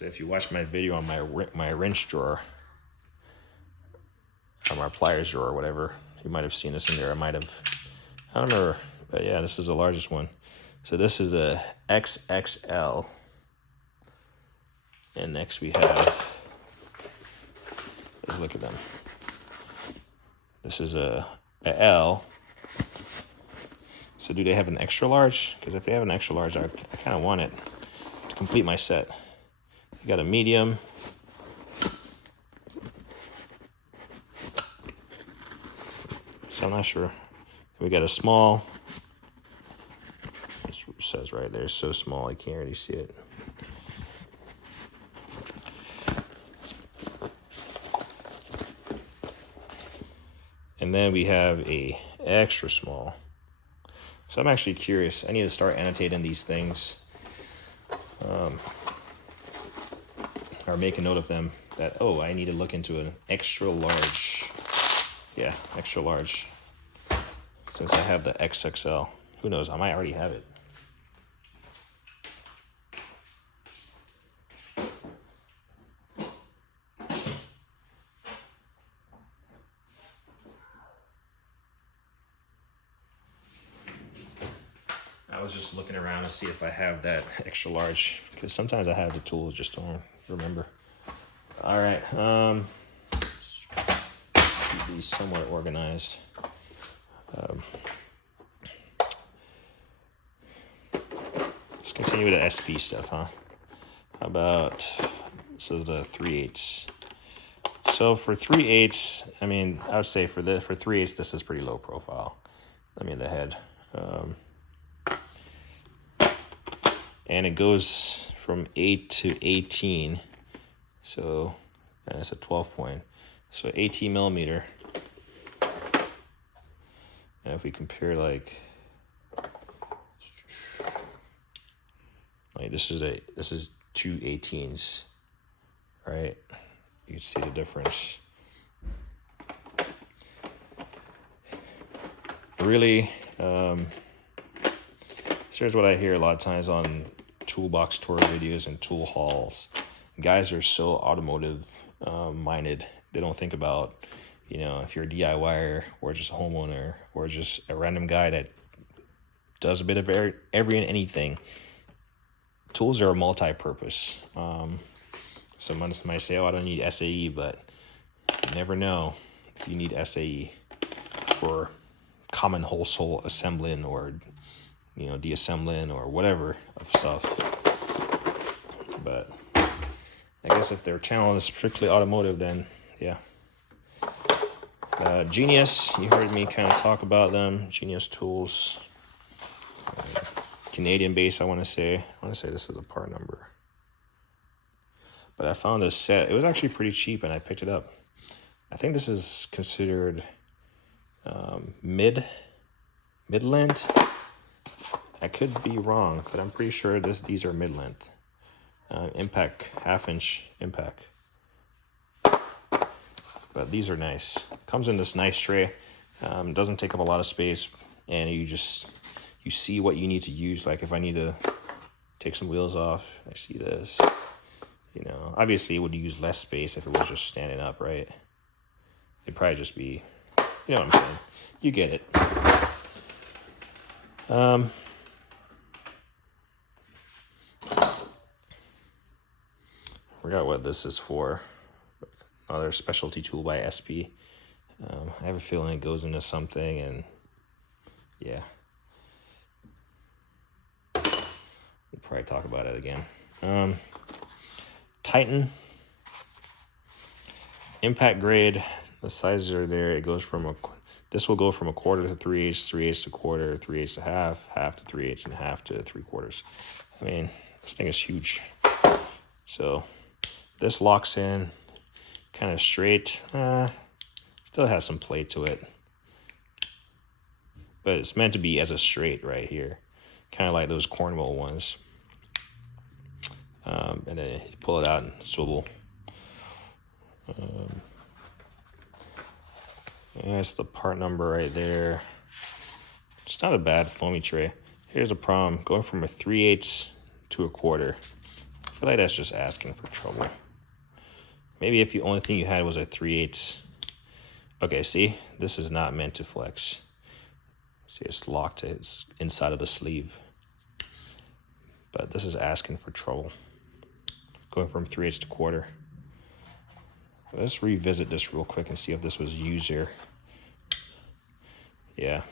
So if you watch my video on my wrench drawer, or my pliers drawer or whatever, you might have seen this in there. I don't remember, but yeah, this is the largest one. So this is a XXL. And next we have, let's look at them. This is a L. So do they have an extra large? Because if they have an extra large, I kind of want it to complete my set. You got a medium. So I'm not sure. We got a small. It says right there, it's so small I can't really see it. And then we have a extra small. So I'm actually curious. I need to start annotating these things, or make a note of them that, oh, I need to look into an extra large. Yeah, extra large. Since I have the XXL. Who knows? I might already have it. I was just looking around to see if I have that extra large, because sometimes I have the tools, just don't remember. All right, be somewhat organized. Let's continue with the SP stuff, huh? How about, this is the 3/8. So for 3/8, I mean, I would say for 3/8, this is pretty low profile. I mean, the head. And it goes from 8 to 18. So, and it's a 12 point. So 18 millimeter. And if we compare like this is two 18s, right? You can see the difference. Really, here's what I hear a lot of times on Toolbox tour videos and tool hauls. Guys are so automotive minded. They don't think about, you know, if you're a DIYer or just a homeowner or just a random guy that does a bit of every and anything. Tools are multi-purpose. Someone might say, oh, I don't need SAE, but you never know if you need SAE for common wholesale assembling or, you know, deassembling or whatever of stuff. But I guess if their channel is strictly automotive, then yeah. Genius, you heard me kind of talk about them. Genius tools. Canadian base, I want to say this is a part number. But I found a set. It was actually pretty cheap, and I picked it up. I think this is considered mid-length. I could be wrong, but I'm pretty sure these are mid-length. Impact, 1/2 inch impact. But these are nice. Comes in this nice tray. Doesn't take up a lot of space, and you see what you need to use. Like if I need to take some wheels off, I see this. You know, obviously it would use less space if it was just standing up, right? It'd probably just be, you know what I'm saying? You get it. Forgot what this is for. Another specialty tool by SP. I have a feeling it goes into something, and yeah. We'll probably talk about it again. Titan. Impact grade. The sizes are there. It goes from this will go from 1/4 to 3/8, 3/8 to 1/4, 3/8 to 1/2, 1/2 to 3/8, and 1/2 to 3/4. I mean, this thing is huge. So this locks in kind of straight. Still has some play to it. But it's meant to be as a straight right here. Kind of like those Cornwall ones. And then you pull it out and swivel. That's the part number right there. It's not a bad foamy tray. Here's the problem. Going from a 3/8 to 1/4 feel like that's just asking for trouble. Maybe if the only thing you had was a 3/8. Okay, see? This is not meant to flex. See, it's locked. It's inside of the sleeve. But this is asking for trouble. Going from 3/8 to quarter. Let's revisit this real quick and see if this was used here. Yeah.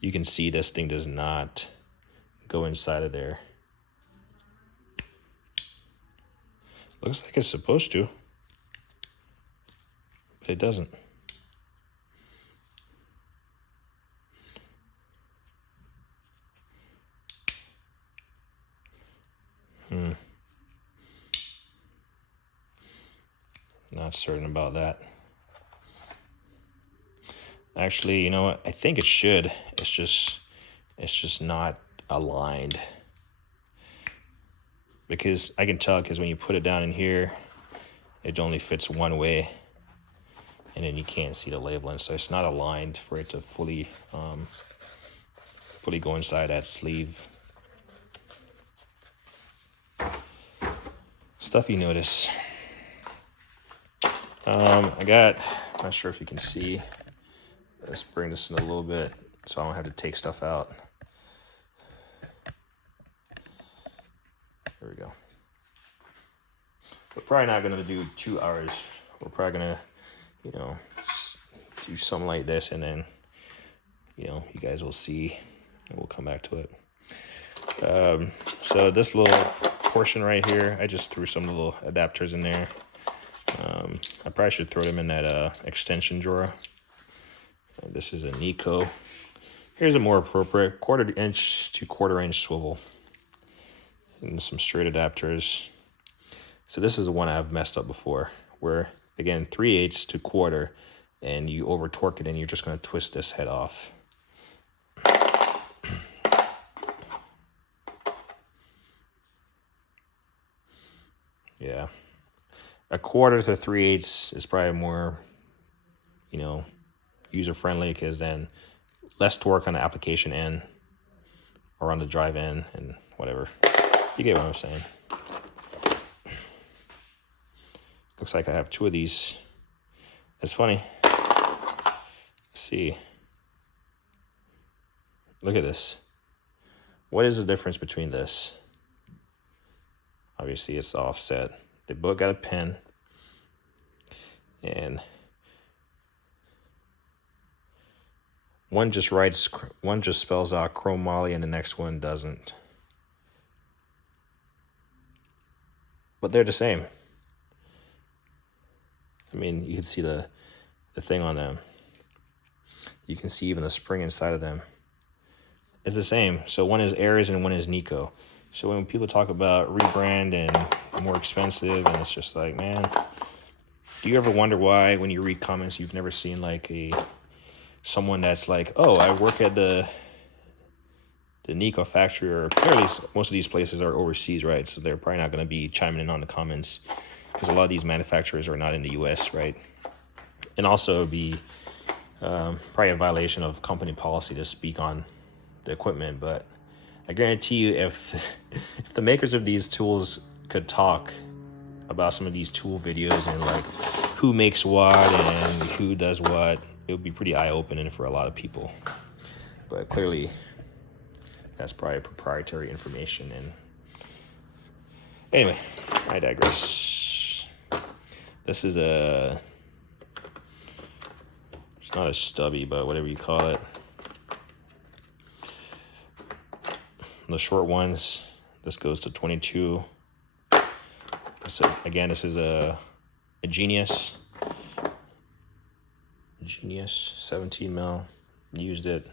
You can see this thing does not go inside of there. Looks like it's supposed to, but it doesn't. Not certain about that. Actually, you know what? I think it should. It's just not aligned. Because I can tell, because when you put it down in here, it only fits one way, and then you can't see the label, and so it's not aligned for it to fully go inside that sleeve. Stuff you notice. I'm not sure if you can see. Let's bring this in a little bit so I don't have to take stuff out. There we go. We're probably not gonna do 2 hours. We're probably gonna, just do something like this, and then, you guys will see, and we'll come back to it. So this little portion right here, I just threw some little adapters in there. I probably should throw them in that extension drawer. This is a Nico. Here's a more appropriate 1/4 inch to 1/4 inch swivel. And some straight adapters. So this is the one I've messed up before, where again 3/8 to 1/4, and you over torque it, and you're just going to twist this head off. Yeah, a 1/4 to 3/8 is probably more, user friendly, because then less torque on the application end or on the drive end and whatever. You get what I'm saying. Looks like I have 2 of these. It's funny. Let's see. Look at this. What is the difference between this? Obviously, it's offset. They both got a pin. And one just spells out chromoly, and the next one doesn't. But they're the same. I mean, you can see the thing on them. You can see even the spring inside of them. It's the same. So one is Ares and one is Nico. So when people talk about rebrand and more expensive, and it's just like, man, do you ever wonder why when you read comments you've never seen like someone that's like, oh, I work at the Nico factory, or clearly most of these places are overseas, right? So they're probably not going to be chiming in on the comments, because a lot of these manufacturers are not in the US, right? And also it would be probably a violation of company policy to speak on the equipment. But I guarantee you, if the makers of these tools could talk about some of these tool videos and like who makes what and who does what, it would be pretty eye-opening for a lot of people. But clearly that's probably proprietary information. And anyway, I digress. This is it's not a stubby, but whatever you call it. The short ones, this goes to 22. So again, this is a Genius 17 mil. Used it.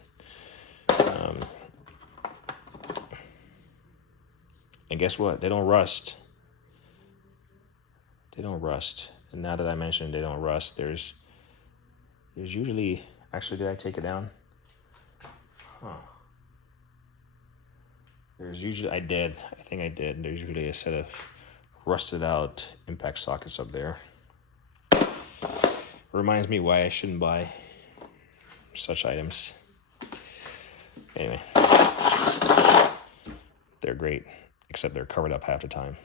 And guess what? They don't rust. They don't rust. And now that I mentioned they don't rust, there's usually, actually, did I take it down? Huh. There's usually, I think I did. There's usually a set of rusted out impact sockets up there. Reminds me why I shouldn't buy such items. Anyway, they're great, except they're covered up half the time.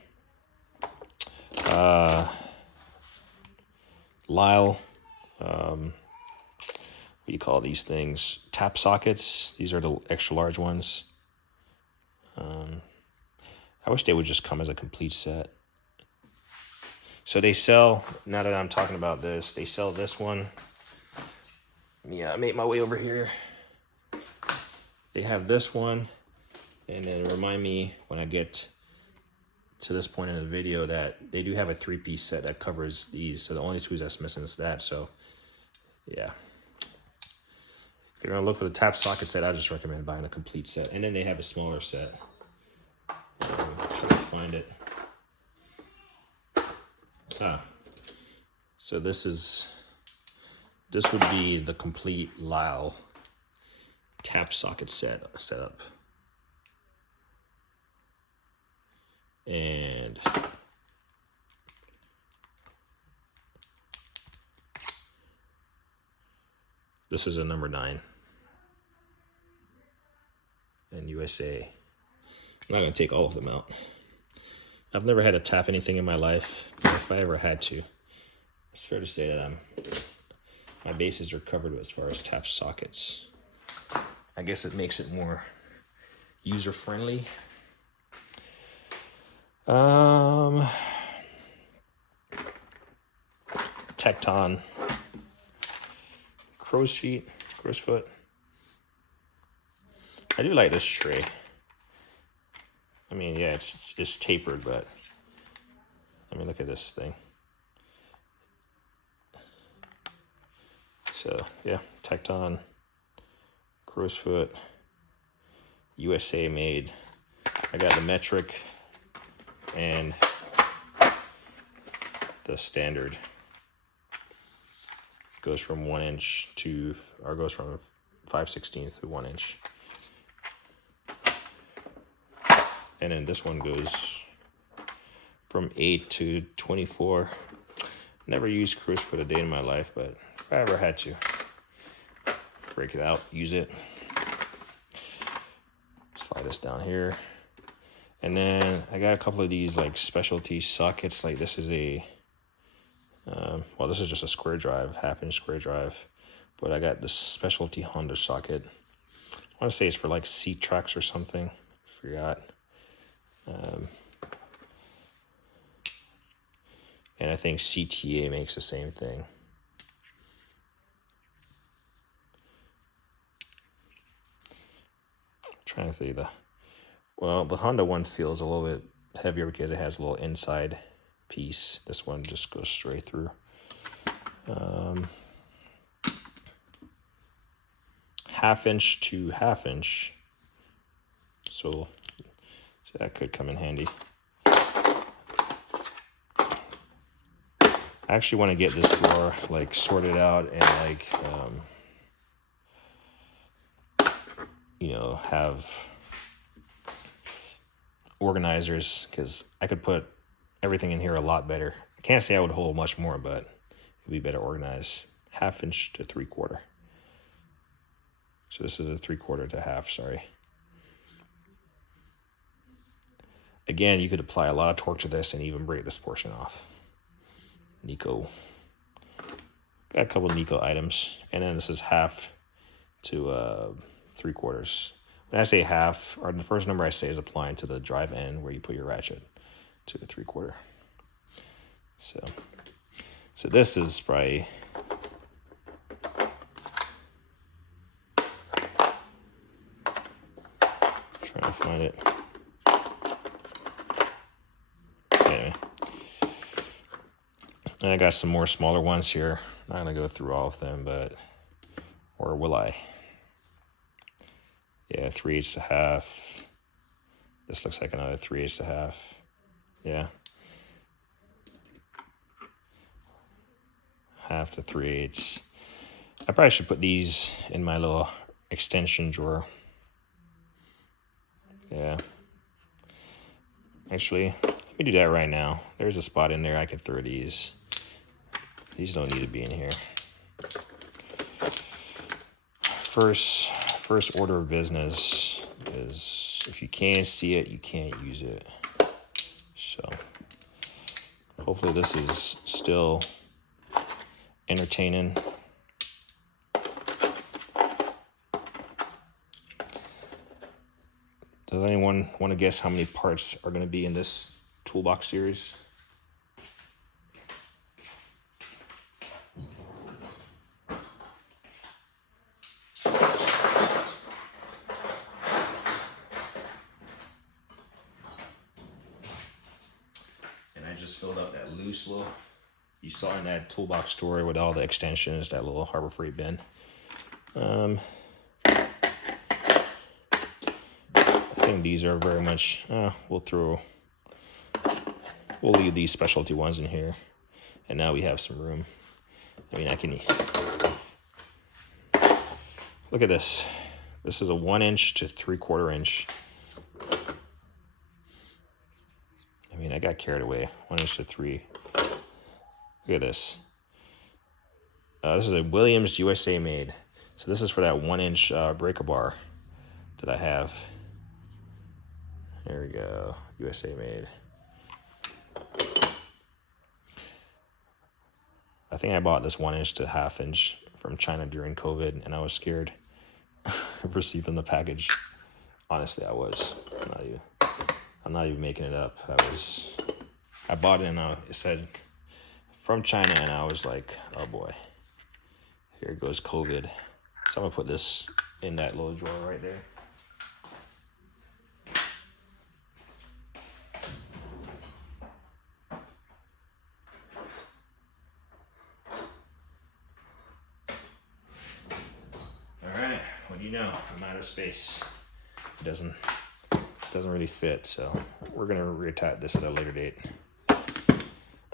Lyle, what do you call these things? Tap sockets. These are the extra large ones. I wish they would just come as a complete set. So they sell, now that I'm talking about this, they sell this one. Yeah, I made my way over here. They have this one, and then remind me when I get to this point in the video that they do have a 3-piece set that covers these. So the only two that's missing is that. So yeah, if you're gonna look for the tap socket set, I just recommend buying a complete set. And then they have a smaller set. Try to find it. So this would be the complete Lyle tap socket setup. And this is a number 9 in USA. I'm not gonna take all of them out. I've never had to tap anything in my life, but if I ever had to, it's fair to say that my bases are covered as far as tap sockets. I guess it makes it more user-friendly. Tecton, crow's foot. I do like this tray. I mean, yeah, it's tapered, but let me look at this thing. So yeah, Tecton, crow's foot, USA made. I got the metric and the standard. Goes from 1 inch to, or goes from 5/16 to 1 inch. And then this one goes from 8 to 24. Never used crow's foot a day in my life, but if I ever had to, break it out, use it. Slide this down here. And then I got a couple of these like specialty sockets. Like this is a, well, this is just a square drive, 1/2-inch square drive. But I got this specialty Honda socket. I want to say it's for like seat tracks or something. Forgot. And I think CTA makes the same thing. Trying to think well, the Honda one feels a little bit heavier because it has a little inside piece. This one just goes straight through. 1/2-inch to 1/2-inch. So that could come in handy. I actually want to get this drawer like sorted out and like, have organizers, because I could put everything in here a lot better. I can't say I would hold much more, but it'd be better organized. 1/2-inch to 3/4. So this is a 3/4 to 1/2, sorry. Again, you could apply a lot of torque to this and even break this portion off. Nico. Got a couple of Nico items. And then this is 1/2 to 3/4. When I say 1/2, or the first number I say is applying to the drive end where you put your ratchet to the 3/4. So this is probably, trying to find it. Anyway. And I got some more smaller ones here. Not gonna go through all of them, or will I? Yeah, 3/8 to 1/2. This looks like another 3/8 to 1/2. Yeah. 1/2 to 3/8. I probably should put these in my little extension drawer. Yeah. Actually, let me do that right now. There's a spot in there I could throw these. These don't need to be in here. First order of business is if you can't see it, you can't use it. So Hopefully this is still entertaining. Does anyone want to guess how many parts are going to be in this Toolbox series? And I just filled up that loose little, you saw in that Toolbox story with all the extensions, that little Harbor Freight bin. I think these are very much, we'll leave these specialty ones in here. And now we have some room. I mean, I can, look at this. This is a 1 inch to 3/4 inch. I mean, I got carried away. 1 inch to 3. Look at this. This is a Williams USA made. So this is for that 1 inch breaker bar that I have. There we go, USA made. I think I bought this 1 inch to 1/2 inch from China during COVID, and I was scared of receiving the package. Honestly, I was. I'm not even making it up. I bought it and it said from China, and I was like, oh boy, here goes COVID. So I'm gonna put this in that little drawer right there. What do you know? I'm out of space. It doesn't really fit, so we're gonna reattach this at a later date.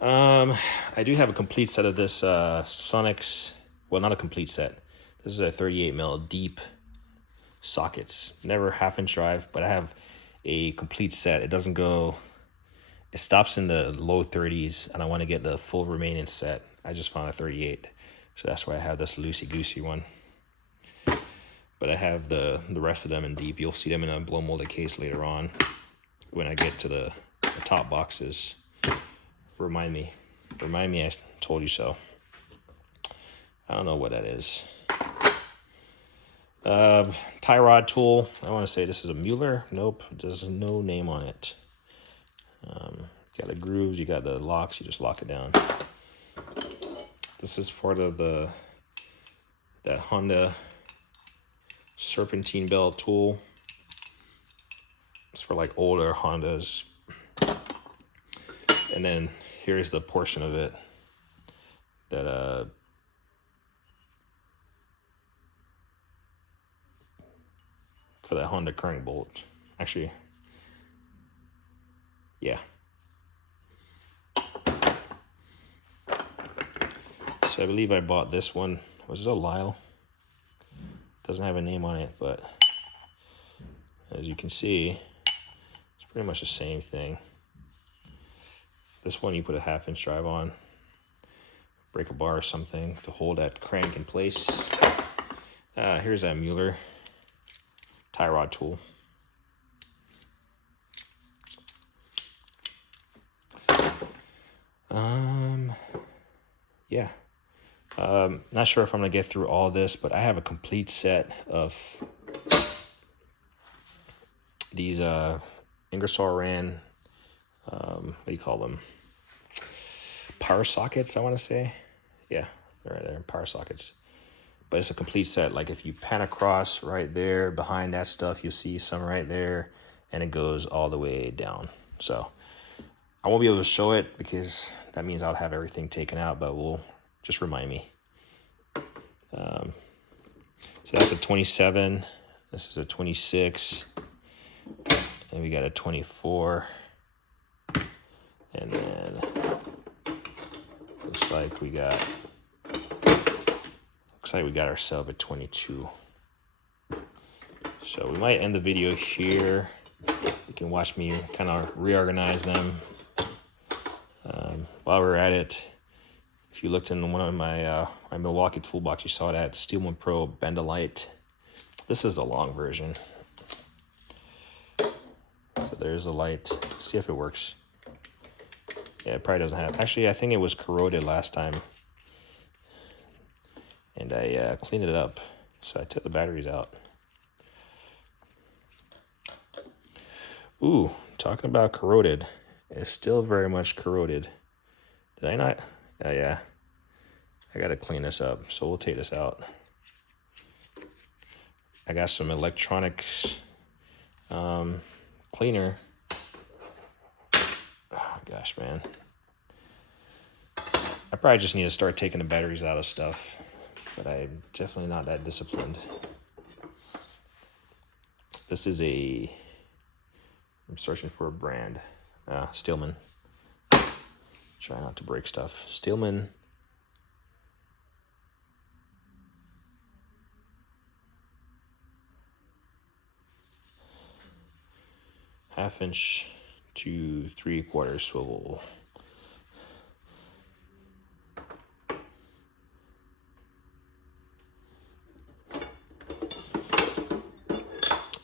I do have a complete set of this Sonics. Well, not a complete set. This is a 38 mil deep sockets. Never 1/2 inch drive, but I have a complete set. It doesn't go. It stops in the low 30s, and I want to get the full remaining set. I just found a 38, so that's why I have this loosey goosey one. But I have the rest of them in deep. You'll see them in a blow molded case later on when I get to the top boxes. Remind me I told you so. I don't know what that is. Tie rod tool. I want to say this is a Mueller. Nope, there's no name on it. You got the grooves, you got the locks, you just lock it down. This is for that Honda serpentine belt tool. It's for like older Hondas. And then here's the portion of it that for that Honda current bolt. Actually, yeah. So I believe I bought this one. Was it a Lyle? Doesn't have a name on it, but as you can see, it's pretty much the same thing. This one you put a 1/2 inch drive on, break a bar or something to hold that crank in place. Here's that Mueller tie rod tool. Yeah. Not sure if I'm gonna get through all this, but I have a complete set of these Ingersoll Rand, what do you call them? Power sockets, I want to say. Yeah, they're right there, power sockets. But it's a complete set. Like if you pan across right there, behind that stuff, you'll see some right there, and it goes all the way down. So I won't be able to show it because that means I'll have everything taken out, but we'll just remind me. So that's a 27. This is a 26. And we got a 24. And then looks like we got ourselves a 22. So we might end the video here. You can watch me kind of reorganize them. While we're at it, if you looked in one of my Milwaukee Toolbox, you saw that Steelman Pro Bend-A-Light. This is the long version. So there's a light. Let's see if it works. Yeah, it probably doesn't have. Actually, I think it was corroded last time. And I cleaned it up. So I took the batteries out. Ooh, talking about corroded. It's still very much corroded. Did I not? Oh, yeah. I got to clean this up. So we'll take this out. I got some electronics cleaner. Oh, gosh, man. I probably just need to start taking the batteries out of stuff. But I'm definitely not that disciplined. This is I'm searching for a brand. Stillman. Try not to break stuff. Stillman. Half-inch to 3/4 swivel.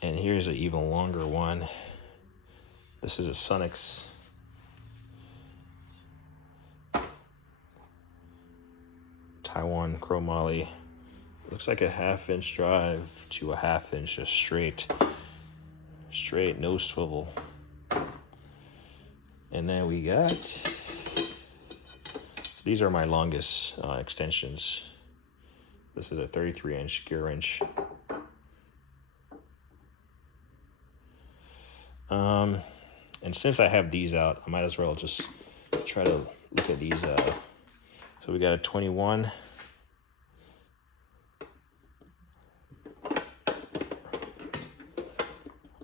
And here's an even longer one. This is a Sonix. Taiwan chromoly. Looks like a 1/2-inch drive to a 1/2 inch, just straight, no swivel. And then we got, so these are my longest extensions. This is a 33-inch gear wrench. And since I have these out, I might as well just try to look at these. So we got a 21.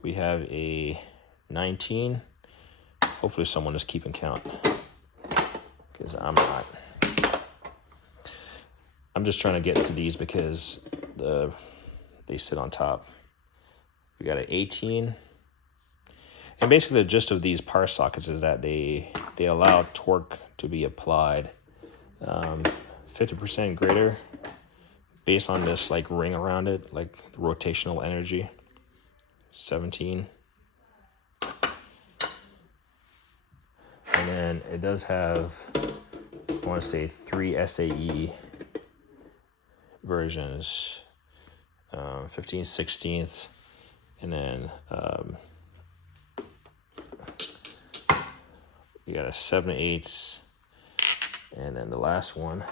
We have a 19. Hopefully someone is keeping count, because I'm not. I'm just trying to get into these because they sit on top. We got an 18. And basically the gist of these power sockets is that they allow torque to be applied 50% greater based on this like ring around it, like the rotational energy. 17. And then it does have, I want to say 3 SAE versions, 15, 16th, and then you got a 7/8, and then the last one,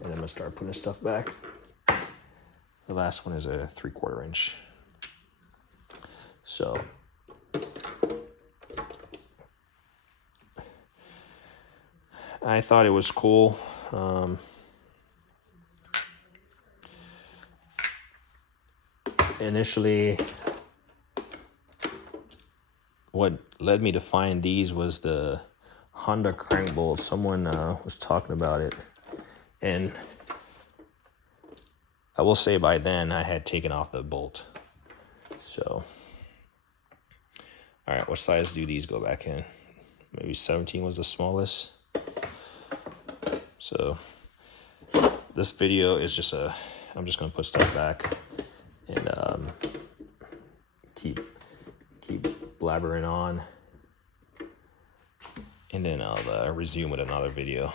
and I'm gonna start putting stuff back. The last one is a 3/4 inch. So I thought it was cool. Initially, what led me to find these was the Honda crank bolt. Someone was talking about it, and I will say by then I had taken off the bolt. So, all right, what size do these go back in? Maybe 17 was the smallest. So this video is just I'm just gonna put stuff back and keep blabbering on, and then I'll resume with another video.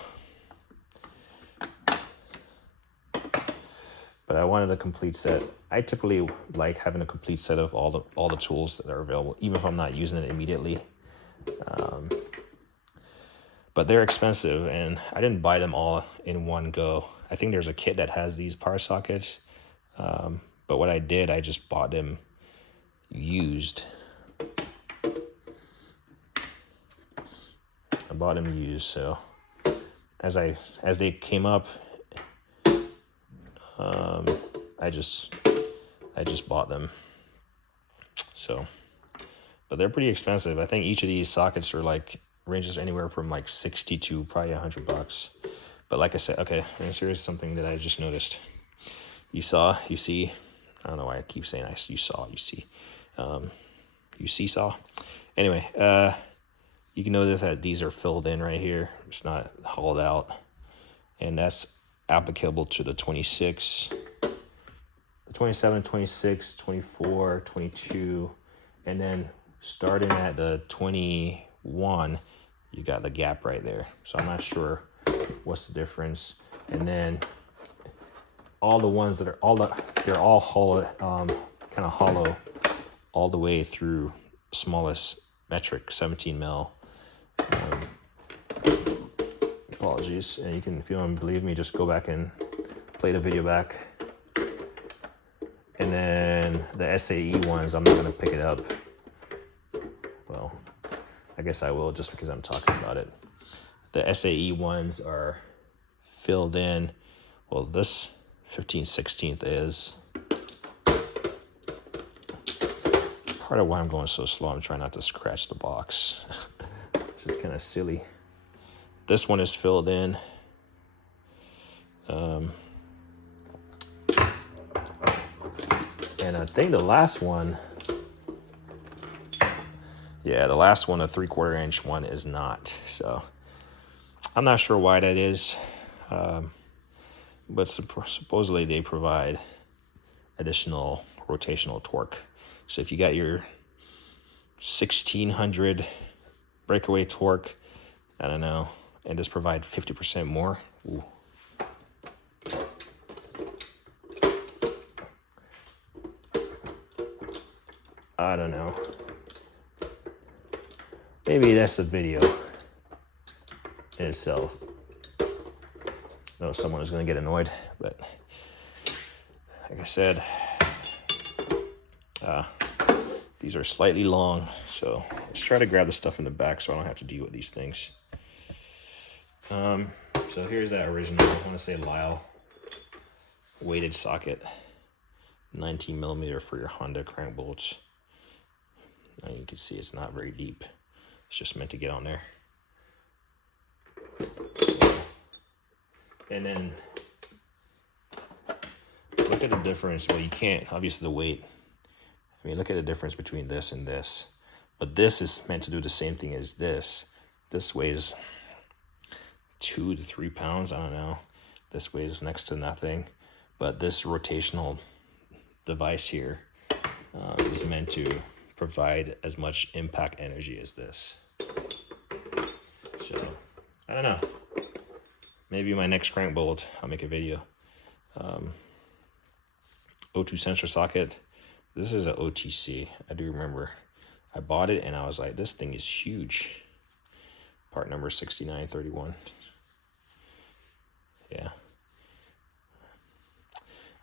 But I wanted a complete set. I typically like having a complete set of all the tools that are available, even if I'm not using it immediately. But they're expensive, and I didn't buy them all in one go. I think there's a kit that has these power sockets, but what I did, I just bought them used. I bought them used, so as they came up, I just bought them. So, but they're pretty expensive. I think each of these sockets are like ranges anywhere from like 60 to probably $100. But like I said, okay, and here's something that I just noticed. You see. I don't know why I keep saying you see. You seesaw. Anyway, you can notice that these are filled in right here. It's not hauled out. And that's applicable to the 26, the 27, 26, 24, 22, and then starting at the 21, you got the gap right there. So I'm not sure what's the difference. And then all the ones that are they're all hollow, kind of hollow all the way through smallest metric, 17 mil. Apologies. And you can, if you don't believe me, just go back and play the video back. And then the SAE ones, I'm not going to pick it up. Well, I guess I will just because I'm talking about it. The SAE ones are filled in. Well, this 15/16 is. Part of why I'm going so slow, I'm trying not to scratch the box. It's just kind of silly. This one is filled in. And I think the last one, the last one, a 3/4 inch one, is not. So I'm not sure why that is. But supposedly they provide additional rotational torque. So if you got your 1600 breakaway torque, I don't know, and just provide 50% more. Ooh. I don't know. Maybe that's the video in itself. I know someone is going to get annoyed, but like I said, these are slightly long, so let's try to grab the stuff in the back so I don't have to deal with these things. So here's that original, I want to say Lyle weighted socket, 19 millimeter for your Honda crank bolts. Now you can see it's not very deep. It's just meant to get on there. And then look at the difference. Well, you can't, obviously the weight. I mean, look at the difference between this and this. But this is meant to do the same thing as this. This weighs 2 to 3 pounds, I don't know. This weighs next to nothing. But this rotational device here is meant to provide as much impact energy as this. So, I don't know. Maybe my next crank bolt, I'll make a video. O2 sensor socket. This is an OTC. I do remember I bought it and I was like, this thing is huge. Part number 6931. Yeah.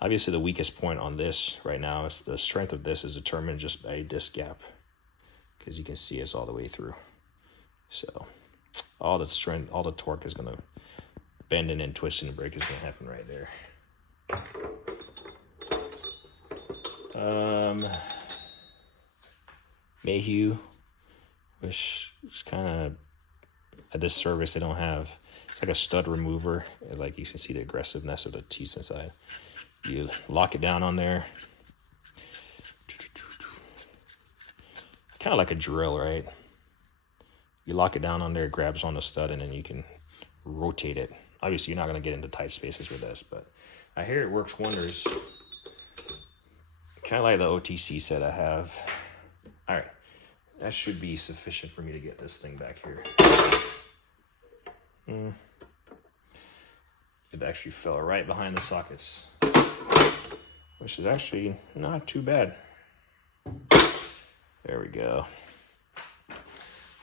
Obviously the weakest point on this right now is the strength of this is determined just by disc gap. Because you can see it's all the way through. So all the strength, all the torque is gonna bending and twisting the brake is gonna happen right there. Mayhew, which is kind of a disservice they don't have. It's like a stud remover. Like you can see the aggressiveness of the teeth inside. You lock it down on there. Kind of like a drill, right? You lock it down on there, it grabs on the stud, and then you can rotate it. Obviously, you're not going to get into tight spaces with this, but I hear it works wonders. Kind of like the OTC set I have. All right, that should be sufficient for me to get this thing back here. It actually fell right behind the sockets, which is actually not too bad. There we go.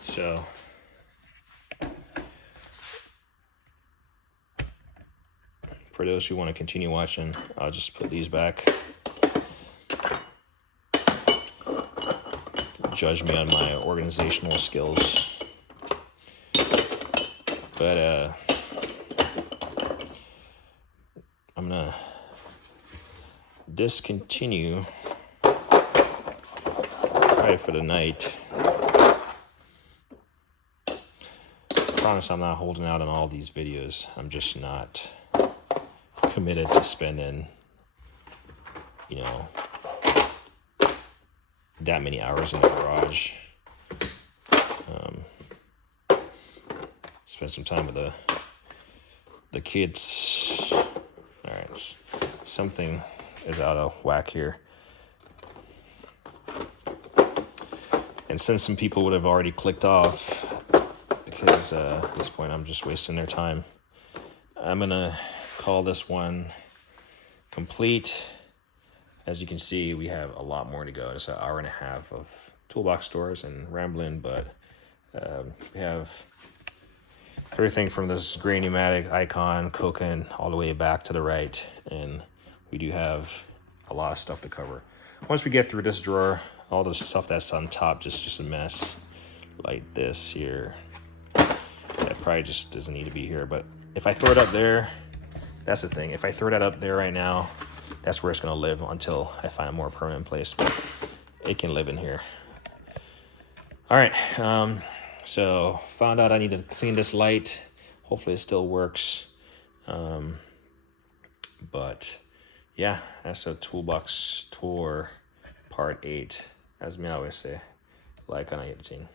So for those who want to continue watching, I'll just put these back. Judge me on my organizational skills. But I'm gonna discontinue probably for the night. I promise I'm not holding out on all these videos. I'm just not committed to spending, you know, that many hours in the garage. Spend some time with the kids. All right, something is out of whack here. And since some people would have already clicked off, because at this point I'm just wasting their time. I'm gonna call this one complete. As you can see, we have a lot more to go. It's an hour and a half of toolbox stores and rambling, but we have everything from this gray pneumatic icon, Koken, all the way back to the right, and we do have a lot of stuff to cover. Once we get through this drawer, all the stuff that's on top just a mess, like this here. That probably just doesn't need to be here, but if I throw it up there, that's the thing. If I throw that up there right now, that's where it's gonna live until I find a more permanent place, but it can live in here. All right, so found out I need to clean this light. Hopefully it still works. But yeah, that's a toolbox tour part 8. As me always say, like on editing.